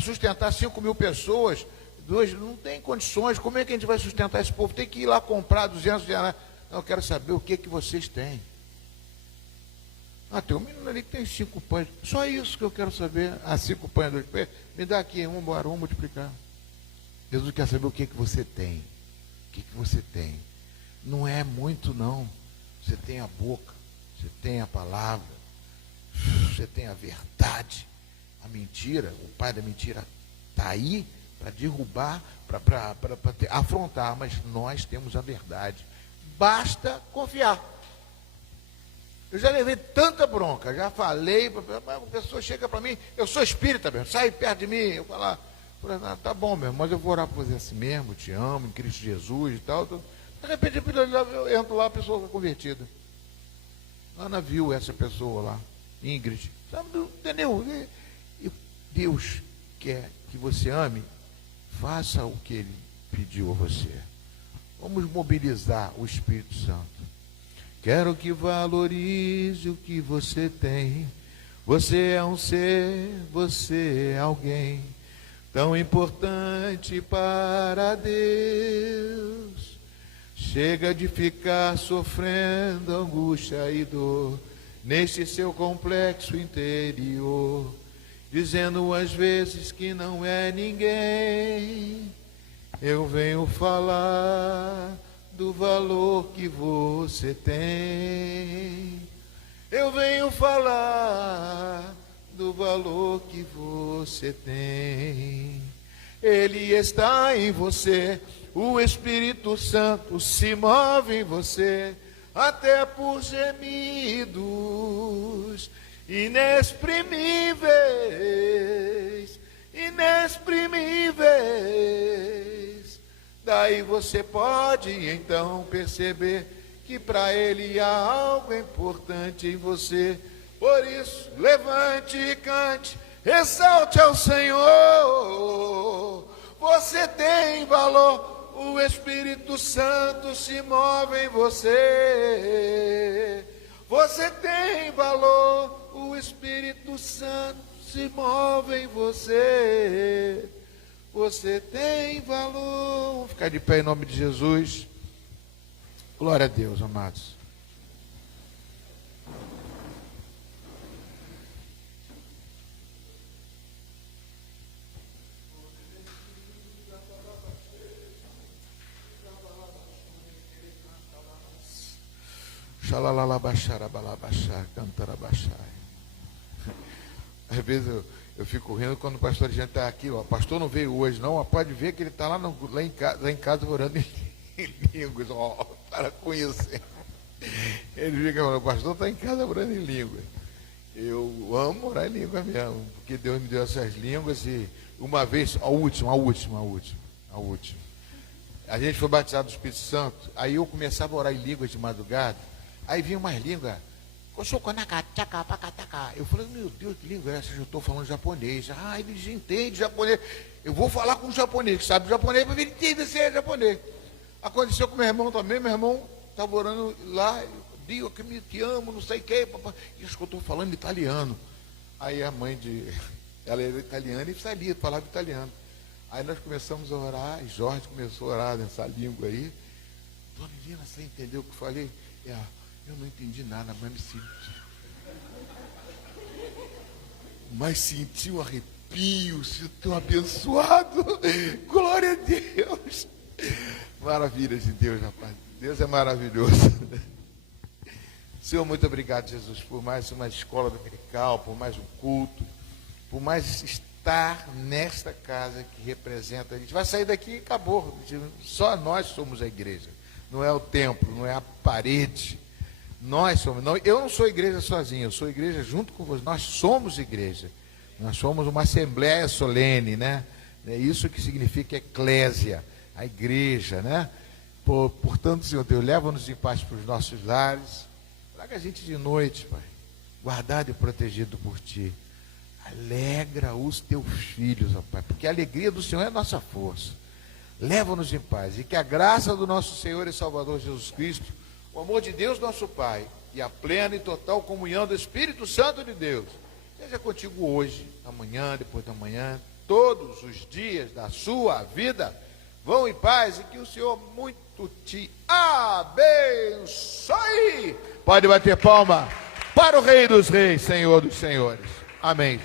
sustentar 5.000 pessoas. Não tem condições. Como é que a gente vai sustentar esse povo? Tem que ir lá comprar 200 reais. Não, eu quero saber o que vocês têm. Tem um menino ali que tem 5 pães. Só isso que eu quero saber. 5 pães, 2 pães. Me dá aqui, vamos multiplicar. Jesus quer saber o que você tem. O que você tem. Não é muito, não. Você tem a boca, você tem a palavra, você tem a verdade. A mentira, o pai da mentira está aí para derrubar, para afrontar, mas nós temos a verdade. Basta confiar. Eu já levei tanta bronca, já falei, a pessoa chega para mim, eu sou espírita mesmo, sai perto de mim, eu falo, tá bom mesmo, mas eu vou orar por você assim mesmo, te amo, em Cristo Jesus e tal. De repente eu entro lá, a pessoa está convertida. Ana viu essa pessoa lá, Ingrid, sabe, entendeu? E Deus quer que você ame, faça o que Ele pediu a você. Vamos mobilizar o Espírito Santo. Quero que valorize o que você tem. Você é um ser, você é alguém tão importante para Deus. Chega de ficar sofrendo angústia e dor neste seu complexo interior, dizendo às vezes que não é ninguém. Eu venho falar do valor que você tem. Eu venho falar do o valor que você tem. Ele está em você, o Espírito Santo se move em você, até por gemidos inexprimíveis, inexprimíveis. Daí você pode então perceber que para Ele há algo importante em você. Por isso, levante e cante, exalte ao Senhor. Você tem valor, o Espírito Santo se move em você. Você tem valor, o Espírito Santo se move em você. Você tem valor. Vamos ficar de pé em nome de Jesus. Glória a Deus, amados. Xalalalabaxarabalabachar, cantarabachar. Às vezes eu fico rindo quando o pastor Jean está aqui, ó. O pastor não veio hoje, não, mas pode ver que ele está lá em casa orando em línguas. Ó, para com isso. Ele fica falando, o pastor está em casa orando em línguas. Eu amo orar em língua mesmo, porque Deus me deu essas línguas e uma vez, a última. A gente foi batizado do Espírito Santo, aí eu começava a orar em línguas de madrugada, aí vinha umas línguas. Eu falei, meu Deus, que língua é essa? Eu estou falando japonês. Ah, eles entendem japonês. Eu vou falar com um japonês que sabe japonês, para ver ele entender se é japonês. Aconteceu com meu irmão também, meu irmão estava orando lá, Dio, que me te amo, não sei o que, papai. Isso que eu estou falando italiano. Aí a mãe ela era italiana e sabia, falava italiano. Aí nós começamos a orar, e Jorge começou a orar nessa língua aí. Dona Helena, você entendeu o que eu falei? Eu não entendi nada, mas senti um arrepio, sinto tão abençoado. Glória a Deus. Maravilhas de Deus, rapaz. Deus é maravilhoso. Senhor, muito obrigado, Jesus, por mais uma escola dominical, por mais um culto, por mais estar nesta casa que representa. A gente vai sair daqui e acabou. Só nós somos a igreja. Não é o templo, não é a parede. Nós somos. Não, eu não sou igreja sozinho, eu sou igreja junto com vocês. Nós somos igreja. Nós somos uma assembleia solene, né? É isso que significa eclésia, a igreja, né? Portanto, Senhor Deus, leva-nos em paz para os nossos lares. Traga a gente de noite, Pai, guardado e protegido por Ti. Alegra os Teus filhos, ó Pai, porque a alegria do Senhor é a nossa força. Leva-nos em paz e que a graça do nosso Senhor e Salvador Jesus Cristo, o amor de Deus nosso Pai e a plena e total comunhão do Espírito Santo de Deus seja contigo hoje, amanhã, depois da manhã, todos os dias da sua vida. Vão em paz e que o Senhor muito te abençoe. Pode bater palma para o Rei dos Reis, Senhor dos Senhores. Amém.